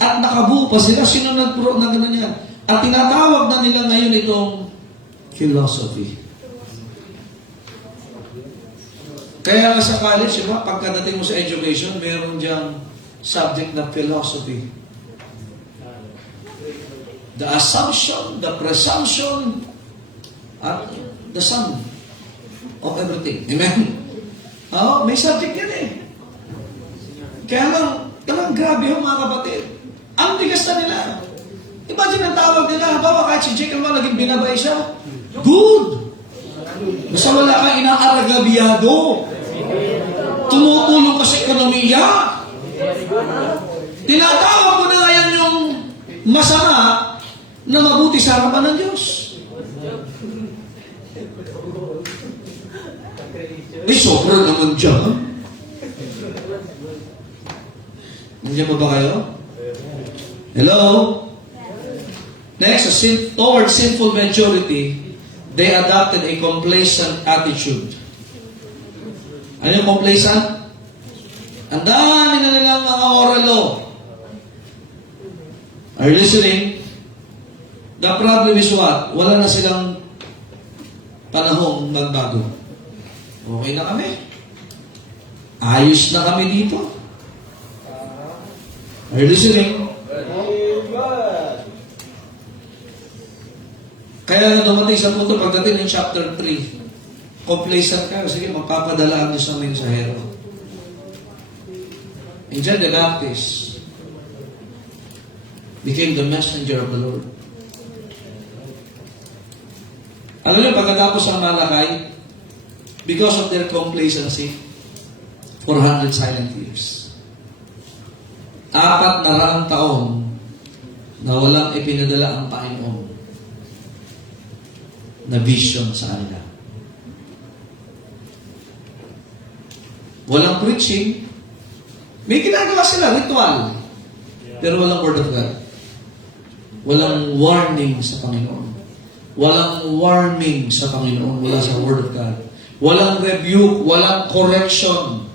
At nakabuo pa sila. Sino nag-pro na gano'n yan? At tinatawag na nila ngayon itong philosophy. Kaya sa college, diba, pagkadating mo sa education, meron diyang subject na philosophy. The assumption, the presumption, at the sum of everything. Amen? May subject yan eh. Kaya lang grabe yung mga kapatid. Ang bigas na nila. Imagine ang tawag nila, halimbawa kahit si Jake naman naging binabay siya. Good! Basta wala kang inaaragabiyado. Tumutulong ka sa ekonomiya. Tinatawag mo na ngayon yung masama na mabuti sa harapan ng Diyos. May sobra naman dyan. Nandiyan ba kayo? Hello? Next, towards sinful majority, they adopted a complacent attitude. Ano yung complacent? Ang dami na nilang mga oral law. Are you listening? The problem is what? Wala na silang panahong nagbago. Okay na kami. Ayos na kami dito. Are you listening? Kaya dumating sa punto pagdating ng chapter 3, complacent ka, sige, magpapadalaan niyo sa mensahero. And John the Baptist became the messenger of the Lord. Alam niyo, pagkatapos ang Malakay, because of their complacency, 400 silent years. 400 taon na walang ipinadala ang Panginoon na vision sa kanila. Walang preaching. May ginagawa sila, ritual. Pero walang word of God. Walang warning sa Panginoon. Walang warning sa Panginoon. Wala sa word of God. Walang rebuke. Walang correction.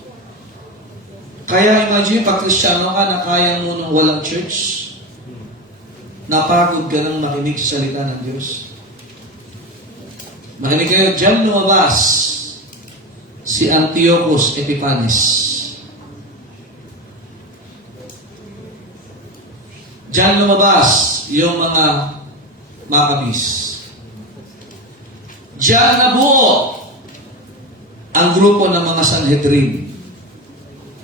Kaya imagine, pag Kristiyano ka na kaya mo nung walang church, napagod ka nang makinig sa salita ng Diyos. Makinig kayo, dyan lumabas si Antiochus Epiphanes. Dyan lumabas yung mga Maccabees. Dyan nabuo ang grupo ng mga Sanhedrin.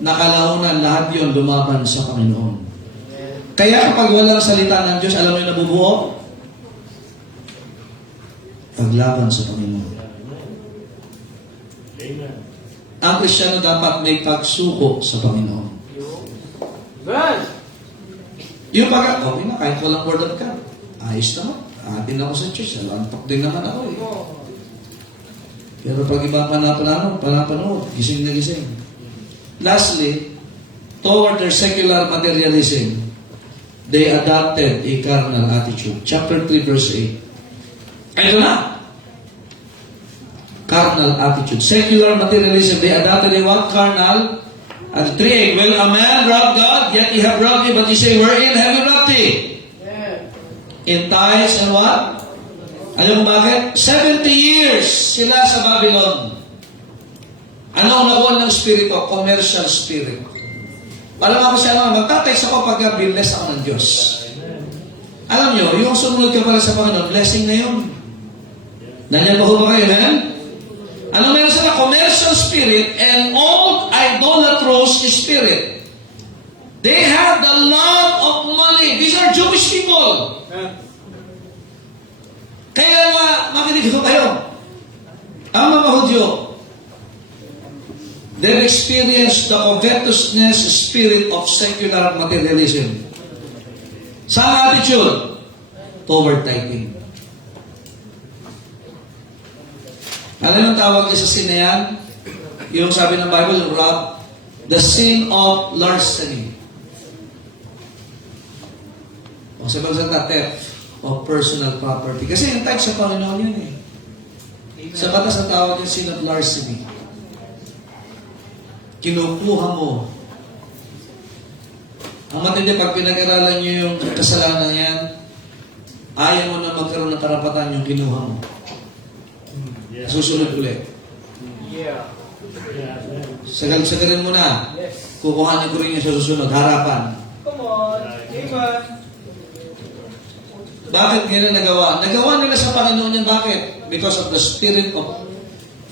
nakalaunan, lahat yon lumaban sa Panginoon. Kaya kapag walang salita ng Diyos, alam mo yung nabubuo? Paglaban sa Panginoon. Amen. Ang Kristiyano dapat may pagsuko sa Panginoon. Amen. Yung okay na, kahit walang word of God, ayos naman. Atin ako sa church, antok din naman ako eh. Pero pag iba panapanood, gising na gising. Lastly, toward their secular materialism, they adopted a carnal attitude. Chapter 3, verse 8. Ito na. Carnal attitude. Secular materialism, they adopted a what? Carnal. At 3:8, well, a man robbed God, yet he have robbed me, but you say, wherein have you robbed thee? In tithes and what? Alam mo bakit? 70 years sila sa Babylon. Anong nakuha ng spirito? Commercial spirit. Alam mo siya naman, magtatext ako pagka bless ako ng Diyos. Alam nyo, yung sumunod ka pala sa Panginoon, blessing na yun. Nandiyan ba ho ba kayo? Ano meron sila? Commercial spirit and old idolatrous spirit. They have the love of money. These are Jewish people. Kaya nga, makinig ko kayo. Ang mga Hudyo, they experienced the covetousness spirit of secular materialism. Sa attitude, toward tithing. Alam ang tawag niya sa sin na yan? Yung sabi ng Bible, yung rob, the sin of larceny. O sa pagsalita, theft of personal property. Kasi yung type sa Panginoon yun eh. Sa batas ang tawag yung sin of larceny. Kinukuha mo. Ang matindi, pag pinag-aralan nyo yung kasalanan yan, ayaw mo na magkaroon ng karapatan yung kinuha mo. Yeah. Susunod ulit. Yeah. Sagal-sagalin mo na. Yes. Kukuhanin ko rin yung sa susunod. Harapan. Come on. Amen. Bakit nila nagawa? Nagawa nila sa Panginoon yan. Bakit? Because of the spirit of...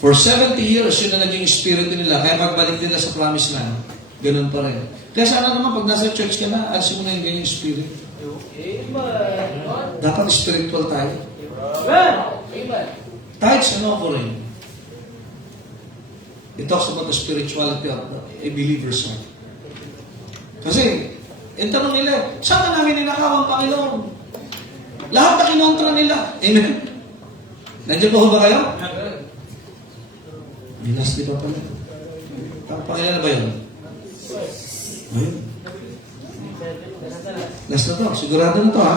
For 70 years, yun na naging spirit nila. Kaya pagbalik nila sa promised land, ganun pa rin. Kaya sana naman, pag nasa church ka na, alisin mo na yung ganyang spirit. Amen. Dapat spiritual tayo. Amen. Amen. Tithes and offering. It talks about the spirituality of a believer's heart. Kasi, yung tanong nila, saan ka namin ninakaw ang Panginoon? Lahat na kinontra nila. Amen? Nandiyan po ba kayo? Minas di pa pala. Panginoon na ba yun? Ayun. Last na to. Sigurado na to ha.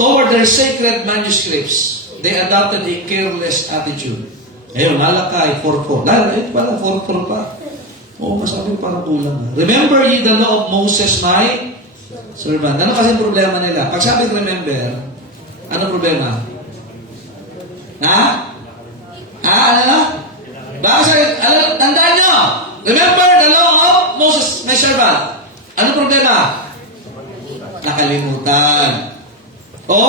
Toward their sacred manuscripts, they adopted a careless attitude. Ayun, Malakay 4:4. Ayun pala, 4:4 pa. Oo, masabi parang kulang. Remember ye the law of Moses, my servant. Ano kasi problema nila? Pag sabi remember, ano problema? Ha? Ano? Baka sabi, tandaan nyo, remember the law of Moses, my servant. Ano problema? Nakalimutan. O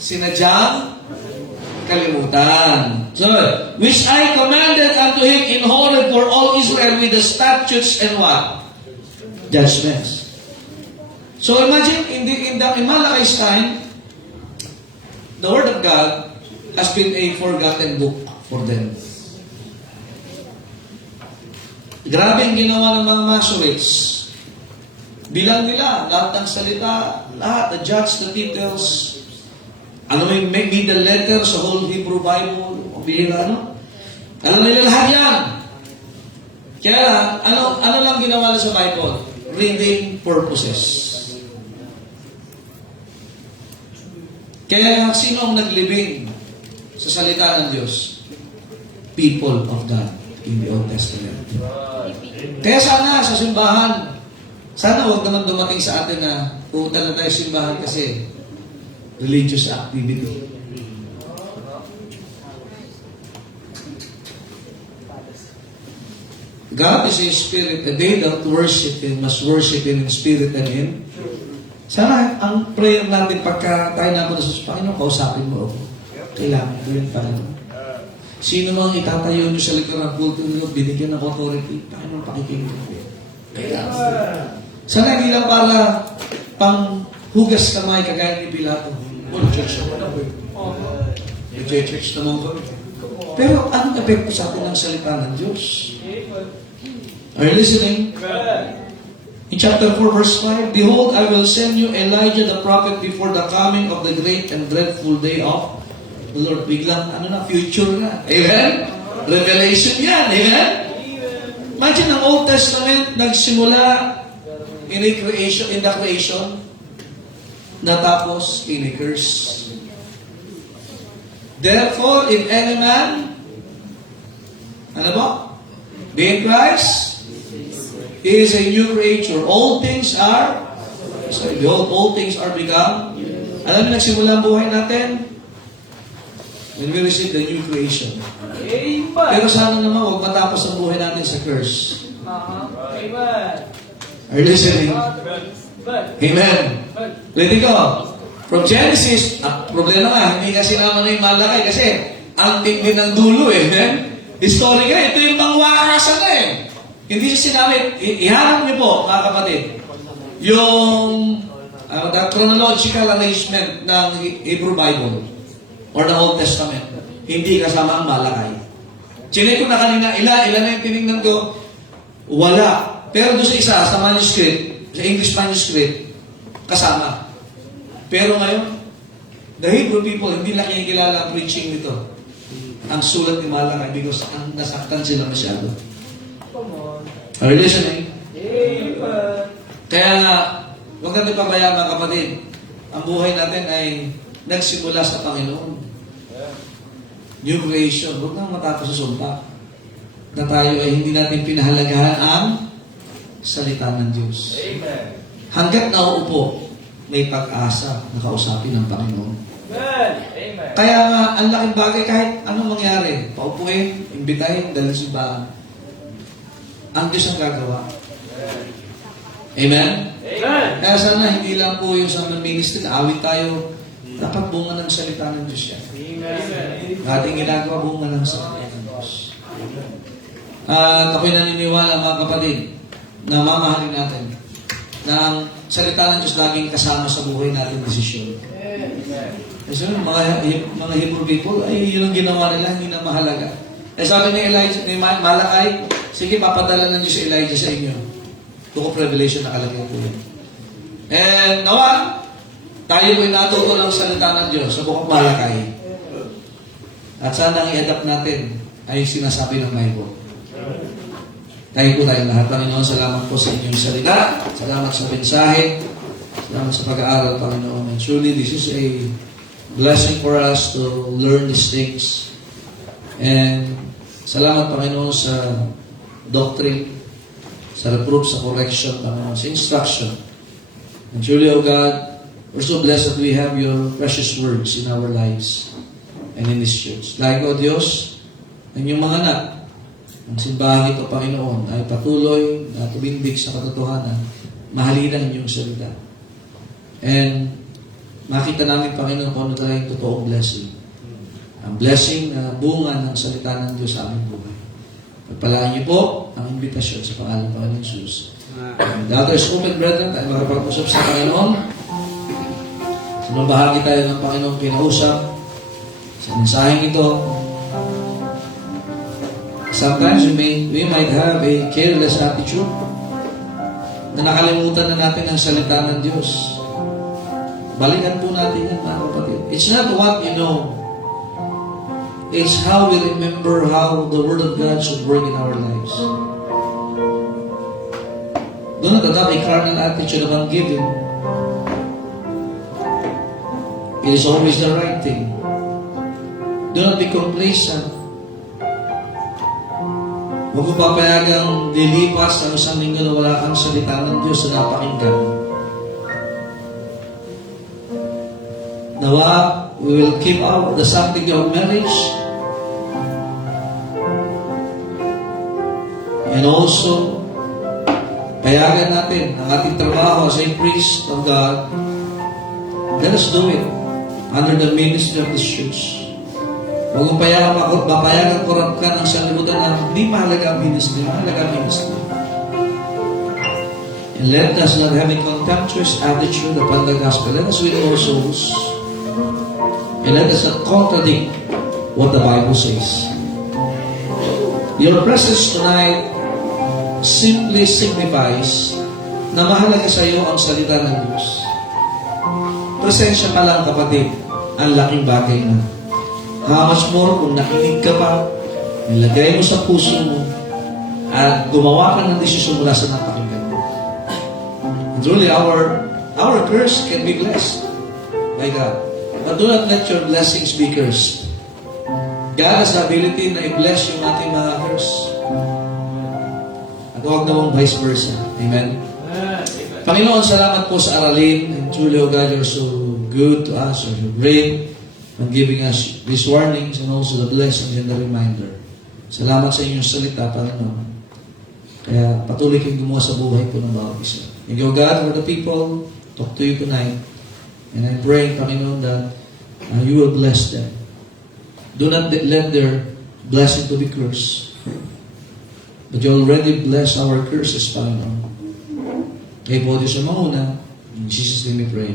sinadyang kalimutan. So, which I commanded unto him in Horeb for all Israel with the statutes and what? Judgments. So imagine, in Malachi's time, the Word of God has been a forgotten book for them. Grabe ang ginawa ng mga Masoretes. Bilang nila, lahat ng salita, lahat, the judge, the details, ano yung middle letter sa whole Hebrew Bible, o bihira, ano? Alam nila lahat yan. Kaya, ano lang ginawa nila sa Bible? Reading purposes. Kaya, sino ang naglibing sa salita ng Diyos? People of God in the Old Testament. Kaya sana sa simbahan, sana huwag naman dumating sa atin na pupunta na tayo sa simbahan kasi religious activity. God is a spirit, and they that worship Him must worship Him in spirit and in. Sana ang prayer natin pagka tayo na ako sa Panginoon, kausapin mo ako. Kailangan ko yung Panginoon. Sino mang itatayo nyo sa likod ng kulto nyo, binigyan ng authority, paano pakikinggan? Kaya, sana hindi lang para pang hugas kamay kagaya ni Pilato. Church naman ako eh. Church naman kami. Pero anong epekto sa atin ng salita ng Diyos? Are you listening? In chapter 4, verse 5, Behold, I will send you Elijah the prophet before the coming of the great and dreadful day of the Lord. Biglang, future na. Amen? Revelation yan. Amen? Imagine ang Old Testament, nagsimula in the creation, natapos in a curse. Therefore, if any man, be in Christ, he is a new creature. All things are, behold, all things are become. Alam niyo, nagsimula ang buhay natin when we receive the new creation. Pero sana naman, huwag matapos ang buhay natin sa curse. Amen. Are you listening? Amen. Let it go. From Genesis, problema nga, hindi kasi naman na yung malaki kasi ang tindi ng dulo eh. Historical, ito yung pangwarasan na eh. Hindi siya sinabi, iharap niyo po, mga kapatid, yung the chronological arrangement ng Hebrew Bible or the Old Testament. Hindi kasama ang Malakay. Chinay ko na kanina, ilan na yung tinignan ko, wala. Pero doon sa isa, sa manuscript, sa English manuscript, kasama. Pero ngayon, the Hebrew people, hindi lang kilala ang preaching nito. Ang sulat ni Malakay because nasaktan sila masyado. Are you listening? Kaya nga, huwag natin pabayaan mga kapatid. Ang buhay natin ay nagsimula sa Panginoon. New creation. Huwag nang matapos sa sumpa. Na tayo ay hindi natin pinahalagahan ang salita ng Diyos. Amen. Hanggat nauupo, may pag-asa na kausapin ng Panginoon. Amen. Kaya nga, ang laking bagay kahit anong mangyari, paupuin, imbitahin, dalhin simbahan. Ang Diyos ang gagawa. Amen? Amen. Kaya sana hindi lang po yung sa ministry, awit tayo, dapat bunga ng salita ng Diyos yan. Amen. Ating ginagawa bunga ng salita ng Diyos. At ako'y naniniwala mga kapatid, na mamahalin natin, na ang salita ng Diyos laging kasama sa buhay natin desisyon. Kasi mga Hebrew people, ay yun ang ginawa nila, hindi na mahalaga. Eh sabi ni Elijah, ni Malakay, sige, papadala ng Diyos si Elijah sa inyo. Book of Revelation nakalagay po yun. And nawa, tayo ay natuto ng salita ng Diyos sa Book of Malakay. At sana ang i-adapt natin ay sinasabi ng Bible. Tayo po tayo lahat. Panginoon, salamat po sa inyong salita. Salamat sa mensahe. Salamat sa pag-aaral, Panginoon. And truly, this is a blessing for us to learn these things. And salamat, Panginoon, sa doctrine, sa reproof, sa correction, Panginoon, sa instruction. And truly, O God, we're so blessed that we have your precious words in our lives and in this church. Like, O Diyos, ang inyong mga anak, ang simbahan ito, Panginoon, ay patuloy na tumindig sa katotohanan, mahalin ang inyong salita. And makita namin, Panginoon, kung ano talaga yung totoong blessing. Ang blessing na bunga ng salita ng Diyos sa aming buhay. Pagpalaan niyo po ang imbitasyon sa pangalan ng Panginoon Jesus. And the others, open brethren, tayo makapag-usap sa Panginoon. Sa bahagi tayo ng Panginoon kinausap sa mensaheng ito. Sometimes we might have a careless attitude na nakalimutan na natin ang salita ng Diyos. Balikan po natin yan, mga kapatid. It's not what you know. It's how we remember how the Word of God should work in our lives. Do not adopt a carnal attitude of ungiving. It is always the right thing. Do not be complacent. Huwag mo papayagang lilipas ang isang linggo na wala kang salita ng Diyos na napakinggan. Nawa, we will keep out the sanctity of marriage and also payagan natin ang ating trabaho as a priest of God. Let us do it under the ministry of this church. Huwag mong papayagan ka ng sanlibutan na hindi mahalaga ang ministry, mahalaga ang ministry. And let us not have a contemptuous attitude upon the gospel. Let us win more souls. And let us not contradict what the Bible says. Your presence tonight simply signifies na mahalaga sa iyo ang salita ng Diyos. Presensya pa lang, kapatid, ang laking bagay na. How much more kung nakinig ka pa, nilagay mo sa puso mo, at gumawa ka ng desisyon mula sa napakinggan mo. And truly, our curse can be blessed by God. But do not let your blessings be cursed. God has the ability na i-bless yung ating mga curse. At huwag namang vice versa. Amen? Panginoon, salamat po sa aralin. And truly, oh God, you're so good to us. You're so great and giving us these warnings and also the blessings and the reminder. Salamat sa inyong salita, Panginoon. Kaya patuloy kayong gumawa sa buhay po ng bawat isa. Thank you, God, for the people. Talk to you tonight. And I pray, Panginoon, that you will bless them. Do not let their blessing to be cursed. But you already bless our curses, Panginoon. Kaya po Diyos ang mauna. In Jesus' name we pray.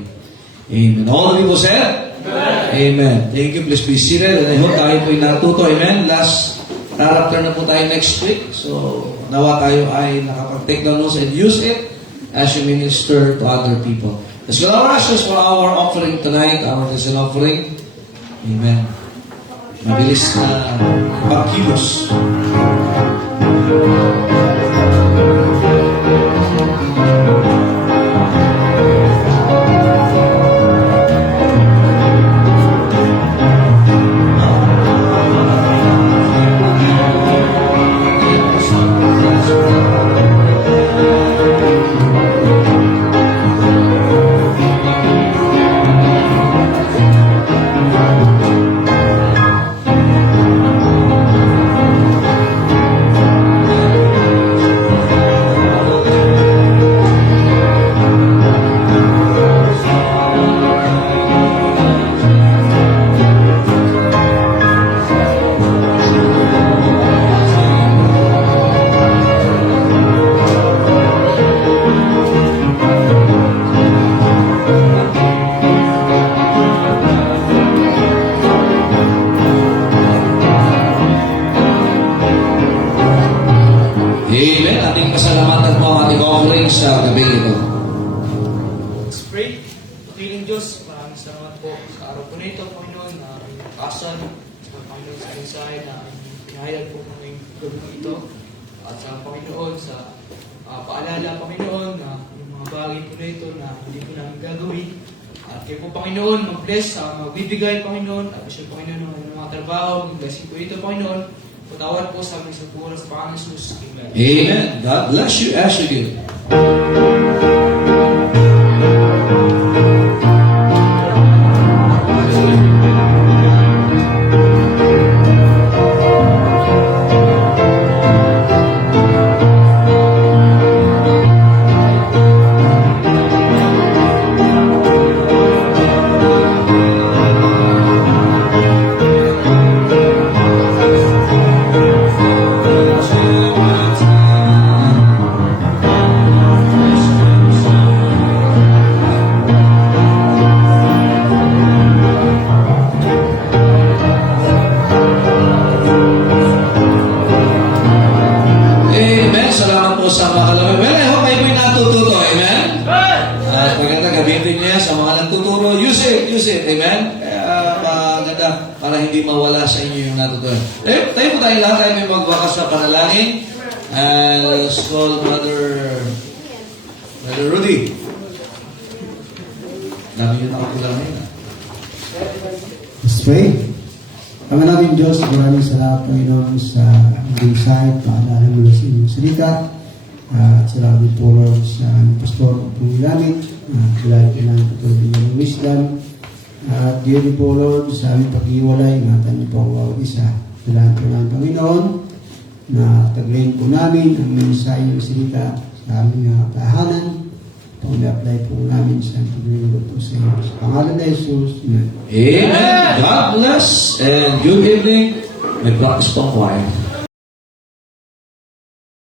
Amen. All the people said? Amen. Amen. Thank you. Please be seated. And I hope tayo po'y natuto. Amen. Last character na po tayo next week. So, nawa tayo ay nakapag-take down notes and use it as you minister to other people. Let's go to our ashes for our offering tonight, our present offering. Amen. Mabilis na pagkilos. Amen. Ating pasalamatan po ang ating offering sa gabi ito. Let's pray. Piling Diyos, maraming salamat po sa araw po na ito, Panginoon, na kasan sa Panginoon sa mensahe na pinahayag po ng gabi ito. At sa Panginoon, sa paalala, Panginoon, na yung mga bagay po na ito na hindi po namin gagawin. At kayo po, Panginoon, mag-bless, magbibigay, Panginoon, at siya, Panginoon, ng mga trabaho, mag-blessing po ito, Panginoon. Patawad po sa aming sa buwan sa Panginoon Jesus. Amen. Amen. God bless you as you give. Amen. Salamat po sa mga kalamay. Well, I hope ay po'y natututo. Amen? At maganda gamitin niya sa mga nagtuturo. Use it. Amen? Kaya maganda para hindi mawala sa inyo yung natutunan. Tayo po tayo lahat ay may magwakas na panalangin. And let's call Brother Rudy. Dami yun nakakulangin. Let's pray. Ang aming Diyos, maraming salamat Panginoon sa insight, paalala mo sa inyong salita. At salamat po Lord sa aming pastor at pumilamit. Kailangan kailangan po ng wisdom. At diyan po Lord sa aming pag-iwalay, ingatan niyo po ang bawat isa. Kailangan po ng Panginoon na taglayin po namin ang mensahe ng salita sa aming tahanan. pag-apply po namin sa paglilingkod po sa iyo. Sa pangalan na Jesus, Amen. Amen. God bless and good evening. May practice pang choir.